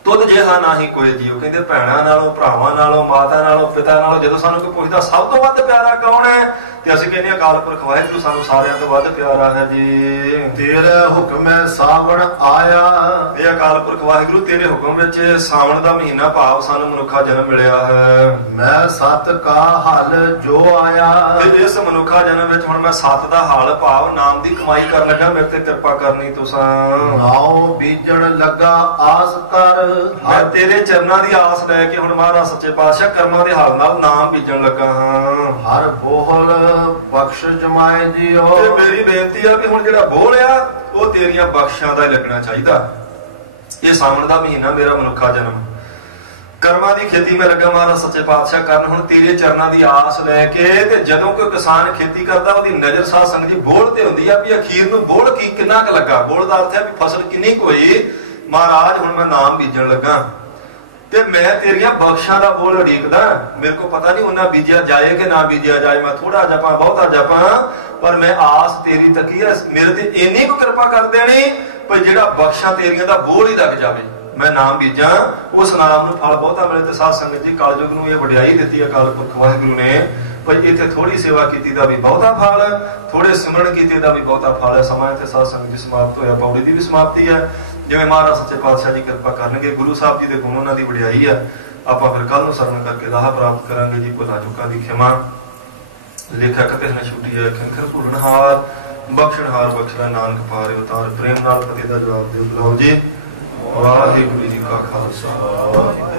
ਤੁਧ ਜਿਹਾ ਨਾ ਹੀ ਕੋਈ ਜੀਓ। ਕਹਿੰਦੇ ਭੈਣਾਂ ਨਾਲੋਂ, ਭਰਾਵਾਂ ਨਾਲੋਂ, ਮਾਤਾ ਨਾਲੋਂ, ਪਿਤਾ ਨਾਲੋਂ ਜਦੋਂ ਸਾਨੂੰ ਕੋਈ ਪੁੱਛਦਾ ਸਭ ਤੋਂ ਵੱਧ ਪਿਆਰਾ ਕੌਣ ਹੈ, ਤੇ ਅਸੀਂ ਕਹਿੰਦੇ ਅਕਾਲ ਪੁਰਖ ਵਾਹਿਗੁਰੂ ਸਾਨੂੰ ਸਾਰਿਆਂ ਤੋਂ ਵੱਧ ਪਿਆਰਾ ਹੈ ਜੀ। ਤੇਰੇ ਹੁਕਮੈ ਸਾਵਣ ਆਇਆ। ਇਹ ਅਕਾਲ ਪੁਰਖ ਵਾਹਿਗੁਰੂ ਤੇਰੇ ਹੁਕਮ ਵਿੱਚ ਸਾਵਣ ਦਾ ਮਹੀਨਾ ਭਾਵ ਸਾਨੂੰ ਮਨੁੱਖਾ ਜਨਮ ਮਿਲਿਆ ਹੈ। ਮੈਂ ਸਤ ਕਾ ਹਲ ਜੋ ਆਇਆ। ਤੇ ਇਸ ਮਨੁੱਖਾ ਜਨਮ ਵਿੱਚ ਹੁਣ ਮੈਂ ਸਤ ਦਾ ਹਾਲ ਭਾਵ ਨਾਮ ਦੀ ਕਮਾਈ ਕਰਨ ਲੱਗਾ, ਮੇਰੇ ਤੇ ਕਿਰਪਾ ਕਰਨੀ ਤੁਸਾਂ। ਨਾਉ ਬੀਜਣ ਲੱਗਾ ਆਸ ਕਰ। ਮੈਂ ਤੇਰੇ ਚਰਨਾਂ ਦੀ ਆਸ ਲੈ ਕੇ ਹੁਣ ਮਹਾਰਾਜ ਸੱਚੇ ਪਾਤਸ਼ਾਹ ਕਰਮਾਂ ਦੇ ਹਾਲ ਨਾਲ ਨਾਮ ਬੀਜਣ ਲੱਗਾ ਹਾਂ। ਹਰ ਬੋਹਲ ਬਖਸ਼ ਜਮਾਏ ਜੀਓ। ਤੇ ਮੇਰੀ ਬੇਨਤੀ ਆ ਕਿ ਹੁਣ ਜਿਹੜਾ ਬੋਲ ਆ ਉਹ ਤੇਰੀਆਂ ਬਖਸ਼ਾਂ ਦਾ ਹੀ ਲੱਗਣਾ ਚਾਹੀਦਾ। ਇਹ ਸਾਵਣ ਦਾ ਮਹੀਨਾ ਮੇਰਾ ਮਨੁੱਖਾ ਜਨਮ, ਕਰਮਾਂ ਦੀ ਖੇਤੀ ਮੈਂ ਲੱਗਾ ਮਹਾਰਾਜ ਸੱਚੇ ਪਾਤਸ਼ਾਹ ਕਰਨ ਹੁਣ ਤੇਰੇ ਚਰਨਾਂ ਦੀ ਆਸ ਲੈ ਕੇ। ਤੇ ਜਦੋਂ ਕੋਈ ਕਿਸਾਨ ਖੇਤੀ ਕਰਦਾ ਉਹਦੀ ਨਜ਼ਰ ਸਾਧ ਸੰਗਤ ਜੀ ਬੋਲ ਤੇ ਹੁੰਦੀ ਆ ਵੀ ਅਖੀਰ ਨੂੰ ਬੋਲ ਕੀ ਕਿੰਨਾ ਕੁ ਲੱਗਾ। ਬੋਲ ਦਾ ਅਰਥ ਹੈ ਵੀ ਫਸਲ ਕਿੰਨੀ ਕੁ ਹੋਈ। ਮਹਾਰਾਜ ਹੁਣ ਮੈਂ ਨਾਮ ਬੀਜਣ ਲੱਗਾ ਤੇ ਮੈਂ ਤੇਰੀਆਂ ਬਖਸ਼ਾਂ ਦਾ ਬੋਲ ਉਡੀਕਦਾ। ਮੇਰੇ ਕੋ ਪਤਾ ਨਹੀਂ ਉਹਨਾਂ ਬੀਜਿਆ ਜਾਏ ਕਿ ਨਾ ਬੀਜਿਆ ਜਾਏ, ਮੈਂ ਥੋੜਾ ਜਪਾਂ ਬਹੁਤਾ ਜਪਾਂ, ਪਰ ਮੈਂ ਆਸ ਤੇਰੀ ਤੱਕੀ ਹੈ। ਮੇਰੇ ਤੇ ਇੰਨੀ ਕੁ ਕਿਰਪਾ ਕਰ ਦੇਣੀ ਪਰ ਜਿਹੜਾ ਬਖਸ਼ਾਂ ਤੇਰੀਆਂ ਦਾ ਬੋਲ ਹੀ ਲੱਗ ਜਾਵੇ। ਮੈਂ ਨਾਮ ਬੀਜਾਂ, ਉਸ ਨਾਮ ਨੂੰ ਫਲ ਬਹੁਤਾ ਮਿਲੇ। ਤੇ ਸਾਧ ਸੰਗਤ ਜੀ ਕਲਯੁਗ ਨੂੰ ਇਹ ਵਡਿਆਈ ਦਿੱਤੀ ਅਕਾਲ ਪੁਰਖ ਵਾਹਿਗੁਰੂ ਨੇ ਭਾਈ ਇੱਥੇ ਥੋੜੀ ਸੇਵਾ ਕੀਤੀ ਦਾ ਵੀ ਬਹੁਤਾ ਫਲ, ਥੋੜੇ ਸਿਮਰਨ ਕੀਤੇ ਦਾ ਵੀ ਬਹੁਤਾ ਫਲ ਹੈ। ਸਮਾਂ ਇੱਥੇ ਸਾਧ ਸੰਗਤ ਜੀ ਸਮਾਪਤ ਹੋਇਆ, ਪੌੜੀ ਦੀ ਵੀ ਸਮਾਪਤੀ ਹੈ। ਜਿਵੇਂ ਮਹਾਰਾਜ ਸੱਚੇ ਪਾਤਸ਼ਾਹ ਜੀ ਕਿਰਪਾ ਕਰਨਗੇ, ਗੁਰੂ ਸਾਹਿਬ ਜੀ ਦੇ ਗੁਣ ਉਹਨਾਂ ਦੀ ਵਡਿਆਈ ਹੈ। ਆਪਾਂ ਫਿਰ ਕੱਲ ਨੂੰ ਸਰਵਣ ਕਰਕੇ ਲਾਹਾ ਪ੍ਰਾਪਤ ਕਰਾਂਗੇ ਜੀ। ਭੁੱਲਾਂ ਚੁੱਕਾਂ ਦੀ ਖਿਮਾ, ਲੇਖਾ ਕਤੇ ਨਾ ਛੁੱਟੀ ਹੈ, ਖੰਖਰ ਭੁੱਲਣਹਾਰ ਬਖਸ਼ਣਹਾਰ ਬਖਸ਼ਣਾ ਨਾਨਕ ਪਾਰੇ ਉਤਾਰ। ਪ੍ਰੇਮ ਨਾਲ ਪਤੀ ਦਾ ਜਵਾਬ ਦਿਓ। ਲਓ ਜੀ, ਵਾਹਿਗੁਰੂ ਜੀ ਕਾ ਖਾਲਸਾ।